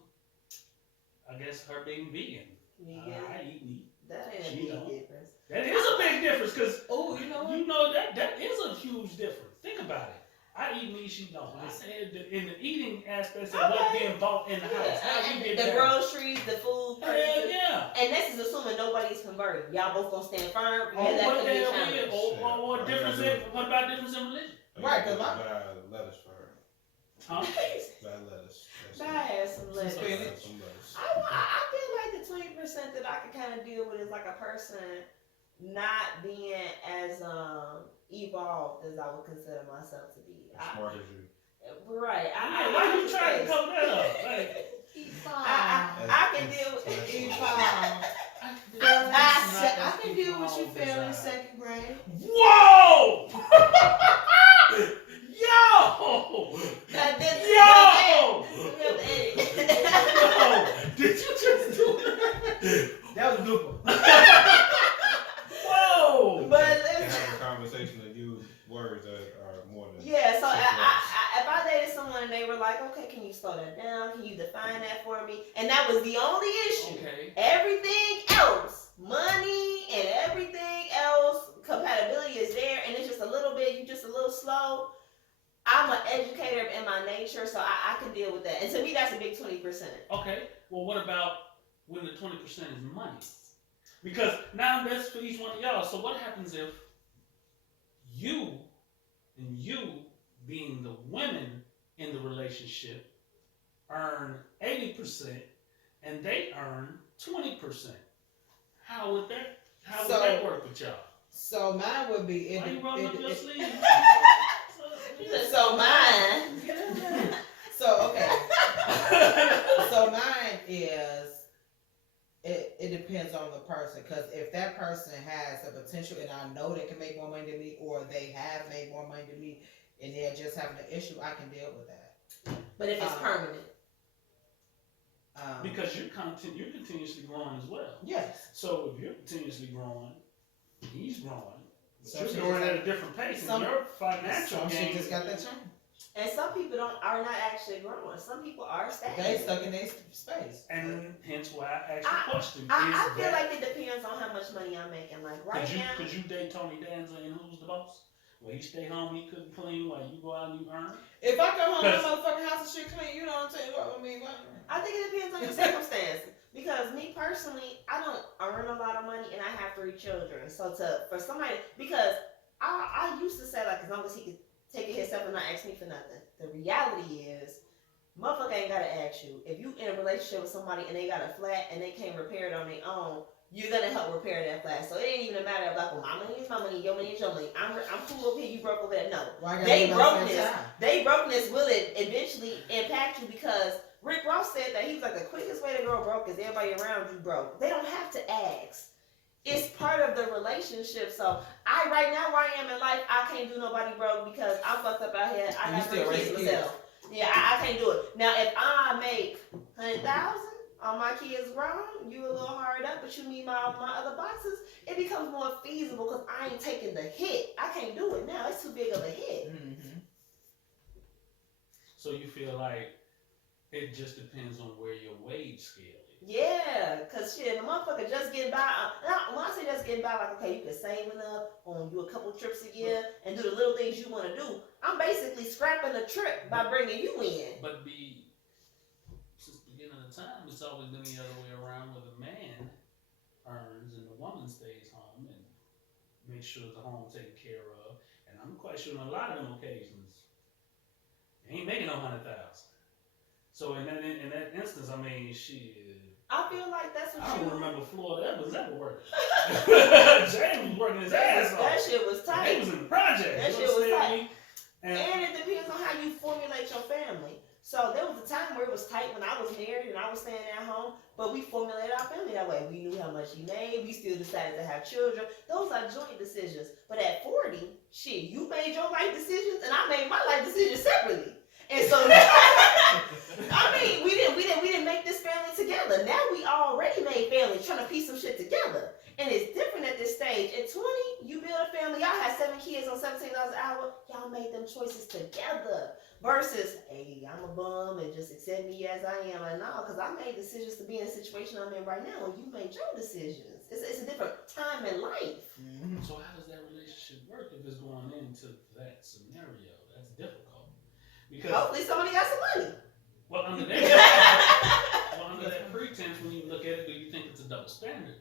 I guess her being vegan. Vegan. I eat meat. That ain't a She big don't. difference. That is a big difference because Oh, you know what? you know that is a huge difference. Think about it. I eat meat, she don't. I said in the eating aspects of what being bought in the house. How you get The that? groceries, the food Hell purchases. yeah. And this is assuming nobody's converted. Y'all both gonna stand firm. Oh, Yeah, that what could the be a hell challenge. is? Or difference in, what about difference in religion? Right, 'cause my- buy lettuce for her. Huh? Buy lettuce. Buy some lettuce. spinach. Some lettuce. I feel like the 20% that I can kind of deal with is like a person not being as evolved as I would consider myself to be. As smart as you. Right. Why you trying to cover that up? Like, I can deal with I can deal with you failing in second grade. Whoa! Yo! Yo! Yo! Did you just do that? That was a good one. Whoa! But You listen, have a conversation and use words that are more than. yeah, so six if I dated someone and they were like, okay, can you slow that down? Can you define that for me? And that was the only issue. Okay. Everything else, money and everything else, compatibility is there, and it's just a little bit, you just a little slow. I'm an educator in my nature, so I can deal with that. And to me, that's a big 20%. Okay. Well, what about when the 20% is money? Because now that's for each one of y'all. So what happens if you being the women in the relationship earn 80% and they earn 20%? How would that work with y'all? So mine would be Why you rolling up your sleeves? So mine. So okay. So mine is it depends on the person, because if that person has the potential and I know they can make more money than me, or they have made more money than me and they're just having an issue, I can deal with that. But if it's permanent. Because you're continuously growing as well. Yes. So if you're continuously growing, he's growing. Some You're shit growing just at a different pace, some- and your financial Some shit gain just got that change. And some people are not actually growing. Some people are They stagnant. stuck in their space. and hence why I asked the question. I Is feel that- like it depends on how much money I'm making. Like right now, could you date Tony Danza and Who's the Boss? Well, he stay home, he cook and clean while you go out and you earn. If I come home, my Cause- motherfucking house and shit clean, you know what I'm saying? What I mean, I think it depends on your circumstances. Because me personally, I don't earn a lot of money and I have 3 children. So for somebody, because I used to say like as long as he could take it himself and not ask me for nothing. The reality is, motherfucker ain't gotta ask you. If you in a relationship with somebody and they got a flat and they can't repair it on their own, you're gonna help repair that flag. So it ain't even a matter of like, well, my money is my money, your money is your money. I'm cool over here, you broke over there. No. Why gotta They be about the same brokenness. time? They brokenness will eventually impact you because Rick Ross said that he was like the quickest way to grow broke is everybody around you broke. They don't have to ask. It's part of the relationship. So right now where I am in life, I can't do nobody broke because I'm fucked up out here. I And got you 3 still kids raising myself. Yeah, I can't do it. Now if I make 100,000, all my kids grown, you a little hard up, but you need my other boxes, it becomes more feasible because I ain't taking the hit. I can't do it now. It's too big of a hit. Mm-hmm. So you feel like it just depends on where your wage scale is. Yeah, cause shit, the motherfucker just getting by. When I say just getting by, like okay, you can save enough on you a couple trips a year and do the little things you want to do. I'm basically scrapping a trip by bringing you in. But since the beginning of time, it's always been the other way around, where the man earns and the woman stays home and makes sure the home taken care of. And I'm quite sure on a lot of them occasions, you ain't making no 100,000. So in that instance, I mean, shit. I feel like that's what I you. don't remember Floyd Evans ever working. James was working his ass off. That shit was He tight. was in the project. That You shit was understand tight. me? And And it depends on how you formulate your family. So there was a time where it was tight when I was married and I was staying at home, but we formulated our family that way. We knew how much he made. We still decided to have children. Those are joint decisions. But at 40, shit, you made your life decisions and I made my life decisions separately. And so I mean, we didn't make this family together. Now we already made family, trying to piece some shit together. And it's different at this stage. At 20, you build a family. Y'all had 7 kids on $17 an hour. Y'all made them choices together. Versus, hey, I'm a bum and just accept me as I am. And no, because I made decisions to be in the situation I'm in right now, and you made your decisions. It's a different time in life. Mm-hmm. so how does that relationship work if it's going into that scenario? That's difficult. Because Hopefully somebody got some money. well, under that pretense, when you look at it, do you think it's a double standard then?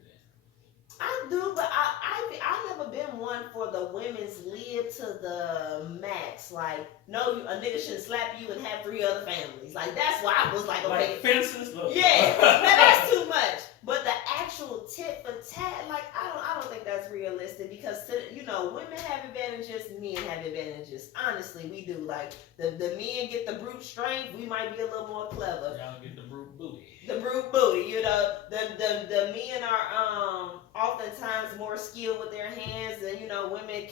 I do, but I've never been one for the women's live to the max. Like, no, a nigga shouldn't slap you and have 3 other families. Like, that's why I was like, okay. Like fences? Look. Yeah, now that's too much. But the actual tit for tat, like I don't think that's realistic because women have advantages, men have advantages. Honestly, we do. Like the men get the brute strength, we might be a little more clever. Y'all get the brute booty. The brute booty, the men are oftentimes more skilled with their hands, and women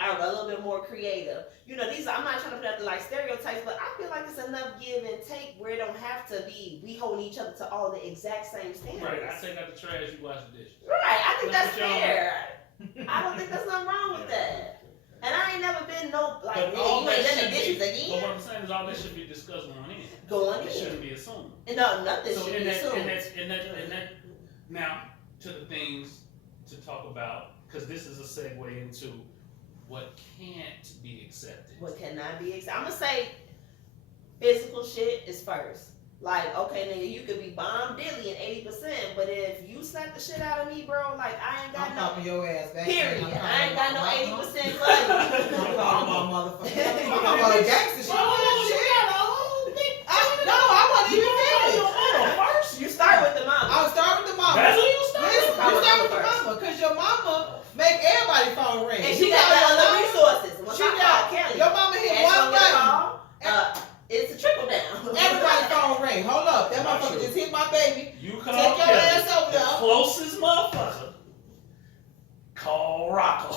are a little bit more creative. I'm not trying to put out the like stereotypes, but I feel like it's enough give and take where it don't have to be we holding each other to all the exact same standards. Right, I take out the trash, you wash the dishes. Right, I think that's That's what y'all fair. I don't think there's nothing wrong with that. And I ain't never been like, But all you ain't that done the should dishes be- But again. what I'm saying is all that should be discussed going in. Going It in. shouldn't be assumed. No, nothing So should in be that, assumed. in that, now to the things to talk about, because this is a segue into what can't be accepted. What cannot be accepted? I'm gonna say physical shit is first. Like, okay, nigga, you could be bomb dilly and 80%, but if you slap the shit out of me, bro, like I ain't got I'm no. popping your ass back. Period. I ain't got no 80% I'm money. calling my motherfucker. I'm talking about gangster shit. No, I wasn't even finished. First, You start with the mama. I was starting with the mama. that's what you started. Listen, I you was start the with the first. mama, cause your mama make everybody phone ring. And You she got the your other mama, resources. Once She I got call Kelly, your mama hit ask one on your button. call, it's a trickle down. Everybody phone ring. Hold up, that Not motherfucker true. just hit my baby. You call Take your Kelly, ass over the there. closest motherfucker. Call Rocco.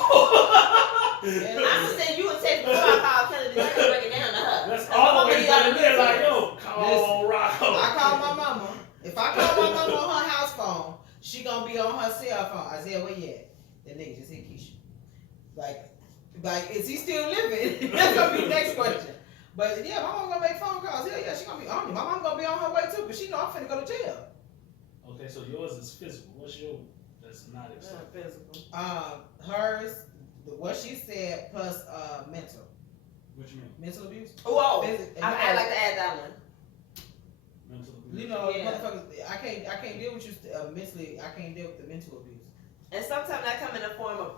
I'm just saying you would text before I call Kelly to just break it down to her. That's all the way down there, like, yo, call Listen, Rocco. I call my mama. If I call my mama on her house phone, she gonna be on her cell phone. Isaiah, where you at? That nigga just hit Keisha. Like, is he still living? That's gonna be the next question. But yeah, my mama gonna make phone calls. Hell yeah, she gonna be on me. My mama gonna be on her way too, but she know I'm finna go to jail. Okay, so yours is physical. What's your? That's not acceptable. Hers, what she said plus mental. What you mean? Mental abuse. Whoa, Physic- I'd like to add that one. Mental abuse. You know, Yeah. motherfuckers, I can't deal with you mentally. I can't deal with the mental abuse. And sometimes that come in the form of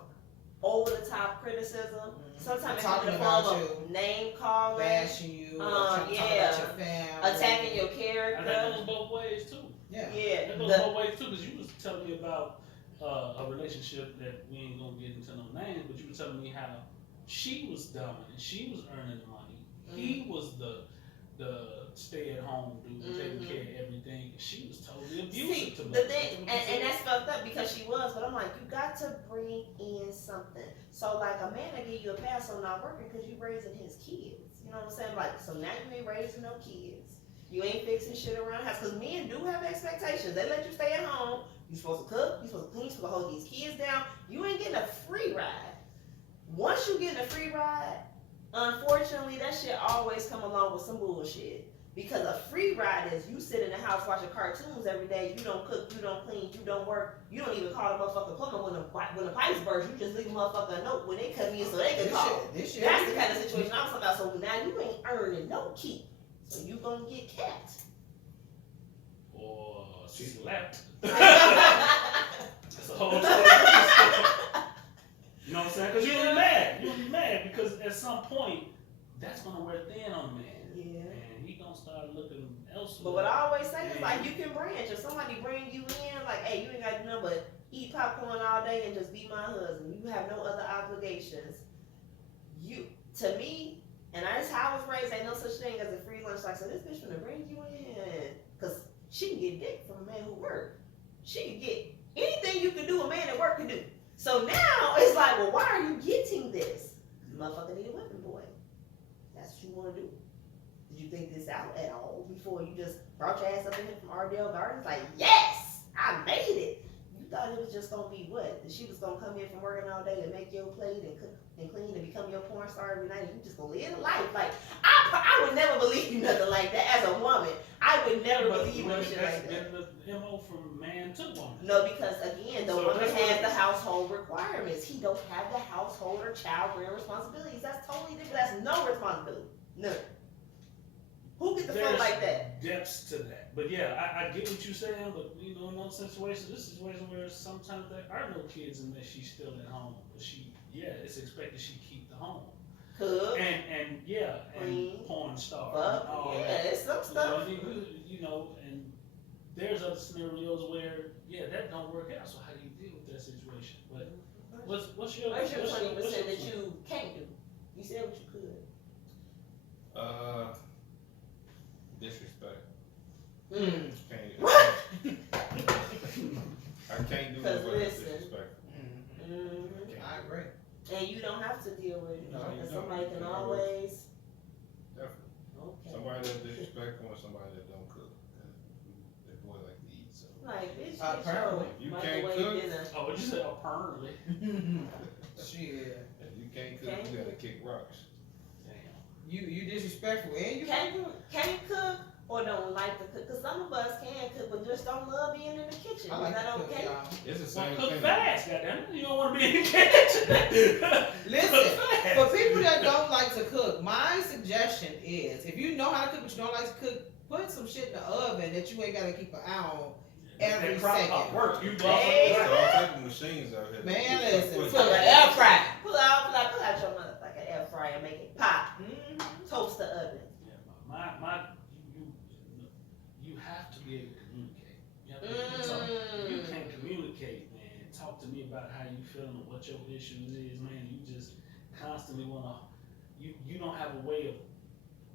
over the top criticism. Sometimes it come Talking in the form about of name calling, bashing you, or trying to talk yeah. about your family, attacking your And that character. goes both ways too. Yeah. Yeah, That goes the- both ways too, because you was telling me about a relationship that we ain't gonna get into no names, but you were telling me how she was dominant, she was earning the money, he was the stay-at-home dude taking care of everything, and she was totally abusive See, to me. the thing, and that's fucked up because she was, but I'm like, you got to bring in something. So like a man will give you a pass on not working because you raising his kids. You know what I'm saying? Like, so now you ain't raising no kids. You ain't fixing shit around the house. Because men do have expectations. They let you stay at home. You supposed to cook. You supposed to clean. You supposed to hold these kids down. You ain't getting a free ride. Once you get a free ride, unfortunately, that shit always come along with some bullshit. Because a free ride is you sit in the house watching cartoons every day. You don't cook. You don't clean. You don't work. You don't even call the motherfucker plumber when the pipes burst. You just leave a motherfucker a note when they come in so they can call. That's the kind of situation I'm talking about. So now you ain't earning no keep. So you gonna get kept. Or slapped. That's That's a whole story. You know what I'm saying? Because you'll be mad. You'll be mad because at some point, that's gonna wear thin on a man. Yeah. And he gonna start looking elsewhere. But what I always say is like you can branch. If somebody bring you in, like, hey, you ain't got to do nothing but eat popcorn all day and just be my husband. You have no other obligations. You, to me, and that's how I was raised. Ain't no such thing as a free lunch. Like, so this bitch finna bring you in, cause she can get dick from a man who work. She can get anything you can do a man at work can do. So now it's like, well, why are you getting this? Motherfucker need a weapon, boy. That's what you want to do. Did you think this out at all before you just brought your ass up in here from Ardell Gardens? Like, yes, I made it. You thought it was just gonna be what? That she was gonna come in from working all day and make your plate and cook and clean and become your porn star every night, and you just gonna live a life. Like, I would never believe you nothing like that as a woman. I would never believe no shit like that. That's been the MO from man to woman. No, because again, the So woman that's has what- the household requirements. He don't have the household or child rearing responsibilities. That's totally different. That's no responsibility. None. Who get the fuck There's like that? depths to that. But yeah, I get what you're saying, but you know, in those situations, this situation where sometimes there are no kids unless she's still at home. But it's expected she keep the home. Cook, And Clean. porn star. fuck, and all yeah, that. it's some stuff. You know, and there's other scenarios where, that don't work out. So how do you deal with that situation? But what's your 20% what's your- that you can't do? You said what you could. Disrespect. Mm. I can't do 'Cause it without listen. disrespect. Mm-hmm. I agree. And you don't have to deal with it. No, you Because don't. somebody can You always. Definitely. Okay. Somebody that's disrespectful and somebody that don't cook. That boy like to eat, so. Like, bitch, Apparently. You can't microwave cook. dinner. Oh, what you say? Apparently. Shit. If you can't cook, you gotta kick rocks. Damn. You disrespectful and you Can cook or don't like to cook? Because some of us can cook, but just don't love being in the kitchen. I like Is to that cook, okay? y'all. It's the Well, same cook thing. fast, goddammit. You don't want to be in the kitchen. Listen, Cook fast. for people that don't like to cook, my suggestion is if you know how to cook but you don't like to cook, put some shit in the oven that you ain't gotta keep an eye on. Every That crock pot second. work. You Hey. There's all type of machines out here. Man, listen, Put- put an air fryer. Pull out your motherfucking air fryer and make it pop. Mm-hmm. Toast the oven. Yeah, you have to be able to communicate. You have to talk. You can't communicate, man. Talk to me about how you feeling or what your issues is, man. You just constantly wanna. You don't have a way of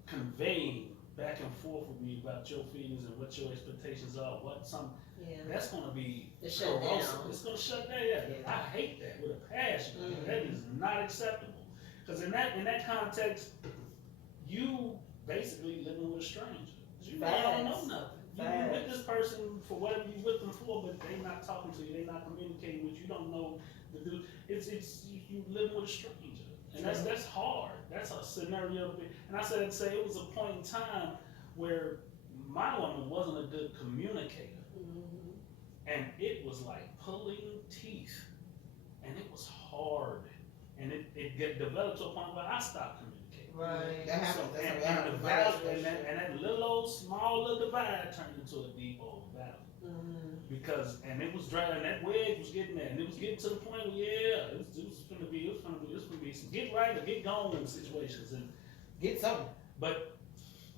conveying back and forth with me about your feelings and what your expectations are. Yeah. That's gonna be It shut corrosive. down. It's gonna shut down. Yeah. Yeah. I hate that with a passion. Mhm. That is not acceptable. Because in that context, you basically living with a stranger. 'Cause you really don't know Facts. nothing. You Facts. with this person for whatever you with them for, but they not talking to you. They not communicating with you. You don't know the dude. It's you living with a stranger, and that's hard. That's a scenario. And I said it was a point in time where my woman wasn't a good communicator. Mhm. And it was like pulling teeth. And it was hard. And it developed to a point where I stopped communicating. Right. That happens. So, That's and, what and, happens. the value, and that little old small little divide turned into a deep old valley. Mhm. Because, and it was driving, that wedge was getting there. And it was getting to the point where, it was gonna be some get right or get gone situations. And, Get something. but,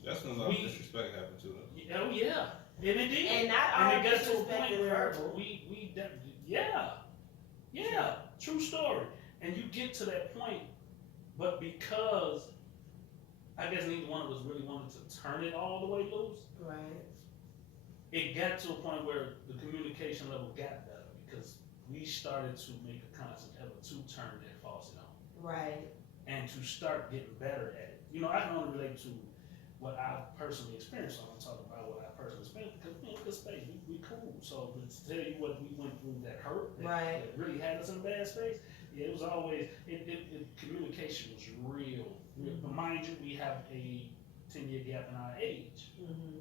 That's when a lot of disrespect happened to them. oh yeah. And it did. And not all And it got to a disrespect point is where verbal. we Yeah, true story. And you get to that point, but because I guess neither one of us really wanted to turn it all the way loose, Right. it got to a point where the communication level got better because we started to make a conscious effort to turn that faucet on Right. and to start getting better at it. You know, I can only relate to what I personally experienced. So I'm talking about what I personally experienced because good space, we cool. So to tell you what we went through that hurt, Right. that really had us in a bad space, yeah, it was always communication was real. But mind you, we have a 10-year gap in our age. Mm-hmm.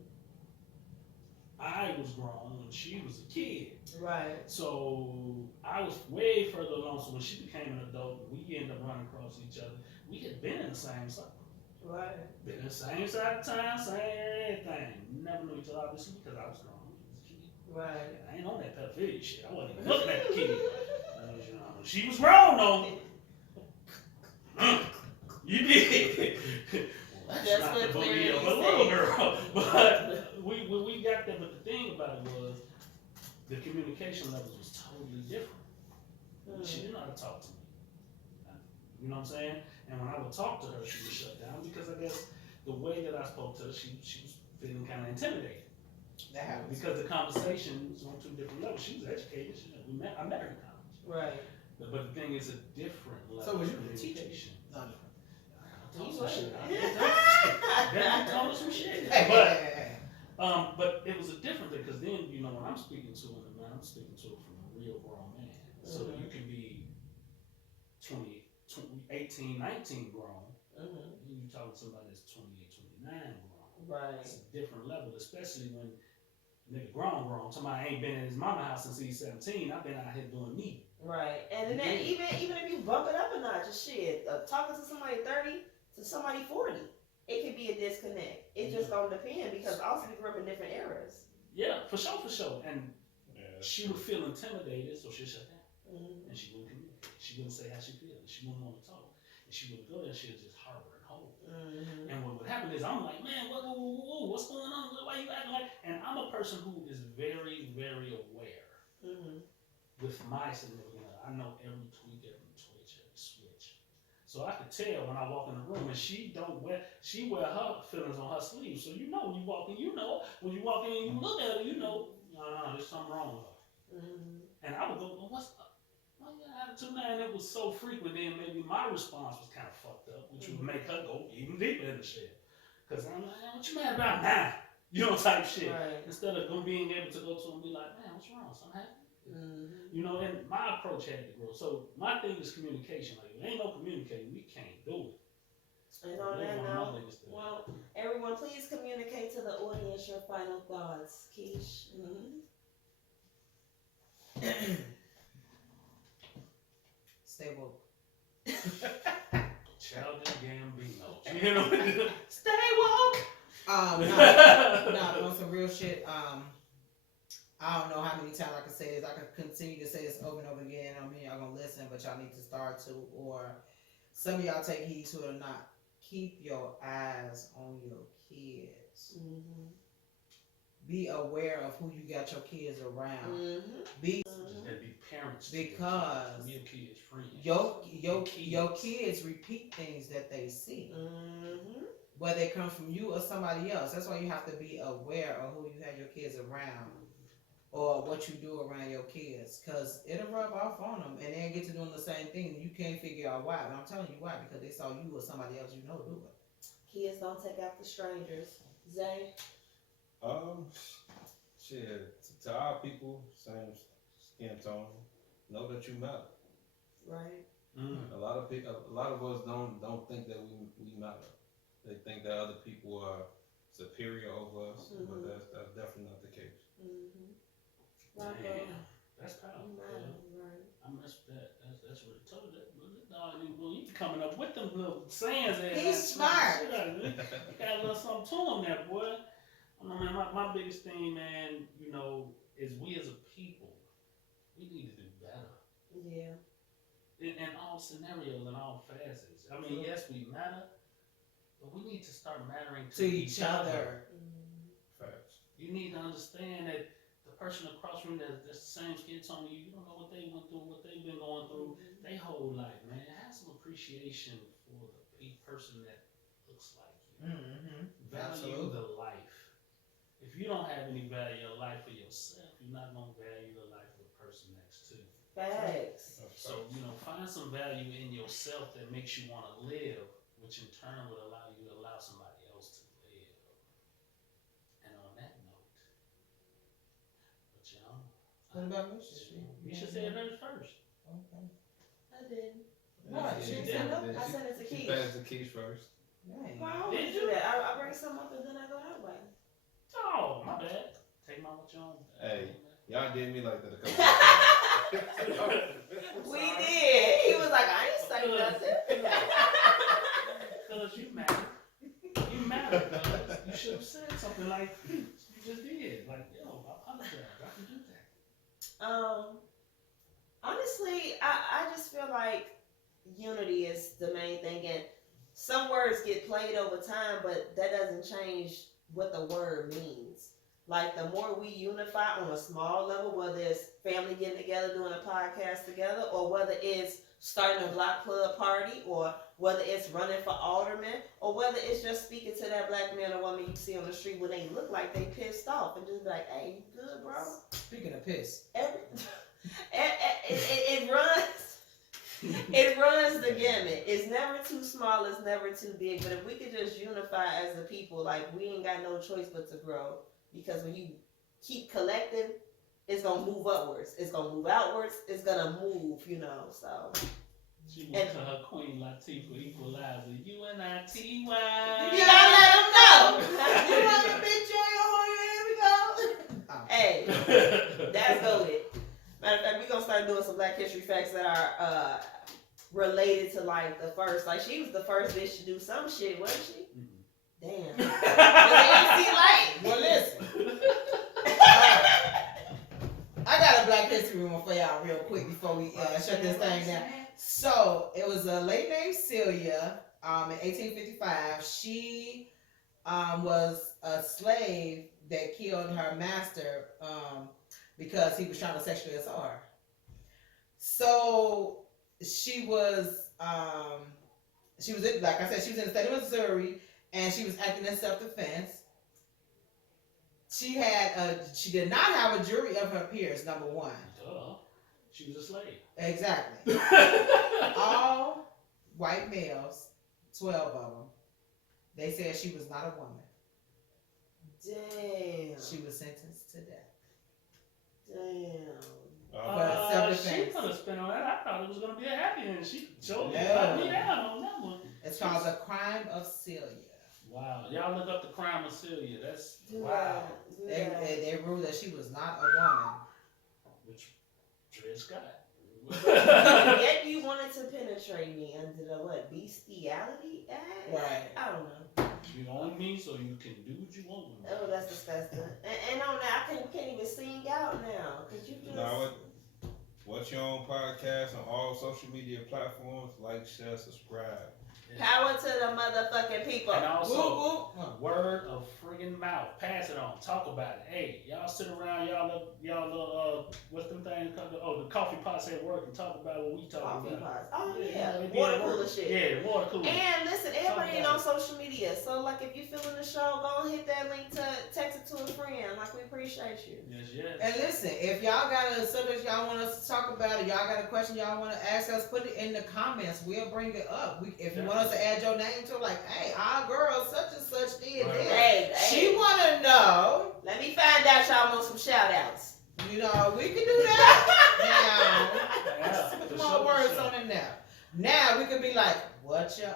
I was grown when she was a kid. Right. So I was way further along. So when she became an adult, we ended up running across each other. We had been in the same cycle. Right. Been in the same side of town, same everything. Never knew each other, obviously, because I was grown. I was a kid. Right. I ain't on that pedophilia shit. I wasn't even looking at the kid. You know, she was grown, though. You did. Well, That's not what the boogie clearly of a little said. girl. But we got there. But the thing about it was, the communication levels was totally different. She didn't know how to talk to me. You know what I'm saying? And when I would talk to her, she would shut down because I guess the way that I spoke to her, she was feeling kind of intimidated. That happens. Because the conversation was on two different levels. She was educated. I met her in college. Right. But the thing is a different level So was of you the teacher? communication. No, no. I He told some was. shit. I told her some shit. But it was a different thing because then, you know, when I'm speaking to her, man, I'm speaking to her from a real grown man. So you can be 18, 19 grown. Mm-hmm. You talking to somebody that's 28, 29 grown. Right. It's a different level, especially when nigga grown. Somebody ain't been in his mama house since he's 17. I've been out here doing me. Right. And then even if you bump it up a notch, shit, talking to somebody 30 to somebody 40, it could be a disconnect. It just gonna depend because also we grew up in different eras. Yeah, for sure. And Yeah, she would feel intimidated, so she'd shut down. Mm-hmm. And she wouldn't communicate. She wouldn't say how she feels. She wouldn't want to talk. And she wouldn't go there. She'd just harbor and hold. Mm-hmm. And what would happen is I'm like, man, what's going on? Why you acting like? And I'm a person who is very, very aware Mm-hmm. with my significant other. I know every tweak, every twitch, every switch. So I could tell when I walk in the room and she wear her feelings on her sleeve. So you know when you walk in, you know. When you walk in and you look at her, you know, there's something wrong with her. Mm-hmm. And I would go, well, what's up? Well, yeah, attitude now, and it was so frequent, then maybe my response was kind of fucked up, which would make her go even deeper in the shit. Because I'm like, what you mad about now? You know, type shit. Right. Instead of being able to go to her and be like, man, what's wrong? Something happened? Mm-hmm. You know, and my approach had to grow. So my thing is communication. Like, if there ain't no communicating, we can't do it. And on That's that one of my note, biggest things. well, everyone, please communicate to the audience your final thoughts, Keish. Mm-hmm. Stay woke. Childish Gambino. You know? Stay woke. No, on some real shit. I don't know how many times I can say this. I can continue to say this over and over again. I mean, y'all gonna listen, but y'all need to start to, or some of y'all take heed to it or not. Keep your eyes on your kids. Mm-hmm. Be aware of who you got your kids around. Mm-hmm. Just gotta be parents. Because be a kid's friend. your kids repeat things that they see. Mm-hmm. Whether it comes from you or somebody else. That's why you have to be aware of who you have your kids around or what you do around your kids. Because it'll rub off on them and they'll get to doing the same thing. You can't figure out why. But I'm telling you why. Because they saw you or somebody else you know do it. Kids don't take after strangers. Zay? Shit. To our people, same skin tone, know that you matter. Right. Mm. A lot of us don't think that we matter. They think that other people are superior over us, but that's definitely not the case. Mm-hmm. Damn, that's powerful. Right. I messed with that. That's really told that. Well, you coming up with them little sayings there. He's smart. You got a little something to him there, boy. I mean, my biggest thing, man, you know, is we as a people, we need to do better. Yeah. In all scenarios and all facets. I mean, yes, we matter, but we need to start mattering to To each other. Mm-hmm. Facts. You need to understand that the person across from you that's the same skin tone you don't know what they went through, what they've been going through, they whole life, man. Have some appreciation for a person that looks like you. Mm-hmm. Value Absolutely. the life. If you don't have any value of life for yourself, you're not gonna value the life of the person next to you. Facts. So, find some value in yourself that makes you want to live, which in turn would allow you to allow somebody else to live. And on that note, but y'all, What about me? you should say hers first. Okay. I didn't. What? She did. said no. I sent it to She Keith. passed the keys first. Dang. Well, I always do that. I bring some up and then I go that way. Oh, my bad. Take my what you on. Hey. Y'all did me like that a couple times. We did. He was like, I ain't say nothing. Cause you matter. You matter, cuz. You should have said something like you just did. Like, yo, I apologize. I can do that. Honestly, I just feel like unity is the main thing, and some words get played over time, but that doesn't change what the word means. Like, the more we unify on a small level, whether it's family getting together doing a podcast together, or whether it's starting a block club party, or whether it's running for alderman, or whether it's just speaking to that black man or woman you see on the street when they look like they pissed off, and just be like, hey, you good, bro? Speaking of piss. It runs. It runs the gamut. It's never too small. It's never too big. But if we could just unify as a people, like, we ain't got no choice but to grow. Because when you keep collecting, it's gonna move upwards. It's gonna move outwards. It's gonna move. So. She went to her Queen Latifah Equalizer. UNITY. You gotta let them know. You want a picture on your horn? Here we go. Hey, that's goated. Matter of fact, we're gonna start doing some Black History facts that are related to, like, the first. Like, she was the first bitch to do some shit, wasn't she? Damn. Was it MC Light? Well, listen. I got a Black History one for y'all real quick before we shut this thing down. So, it was a lady named Celia in 1855. She was a slave that killed her master because he was trying to sexually assault her. So, she was, like I said, she was in the state of Missouri, and she was acting in self-defense. She did not have a jury of her peers, number one. Duh. She was a slave. Exactly. All white males, 12 of them, they said she was not a woman. Damn. She was sentenced to death. Damn. But self-defense. She put a spin on that. I thought it was going to be a happy end. She showed No. me down on that one. It's called The Crime of Celia. Wow. Y'all look up the crime of Celia. That's Do wow. that. Do They, that. they ruled that she was not a woman. Which, Dred Scott. Yet you wanted to penetrate me under the what? Bestiality Act? Right. I don't know. You own me, so you can do what you want with me. Oh, that's disgusting. And on that, I can't even sing out now. Cause you just. Now, what's your own podcast on all social media platforms? Like, share, subscribe. Power to the motherfucking people. And also, Whoop, whoop. word of friggin' mouth. Pass it on. Talk about it. Hey, y'all sit around, y'all what's them things called? Oh, the coffee pots at work and talk about what we talking Coffee about. pots. Oh yeah. it be Water at work. cooler shit. Yeah, water cooler. And listen, everybody ain't Talk on social media. So, like, if you feeling the show, go and hit that link to text it to a friend. Like, we appreciate you. Yes. And listen, if y'all got a subject y'all want us to talk about, or y'all got a question y'all want to ask us, put it in the comments. We'll bring it up. If you want us to add your name to it, like, hey, our girl such and such did Right. this. Hey, She want to know. let me find out y'all want some shout outs. You know, we can do that. Now, Yeah, put for more sure, words for sure. on it now. Now we could be like, what you on?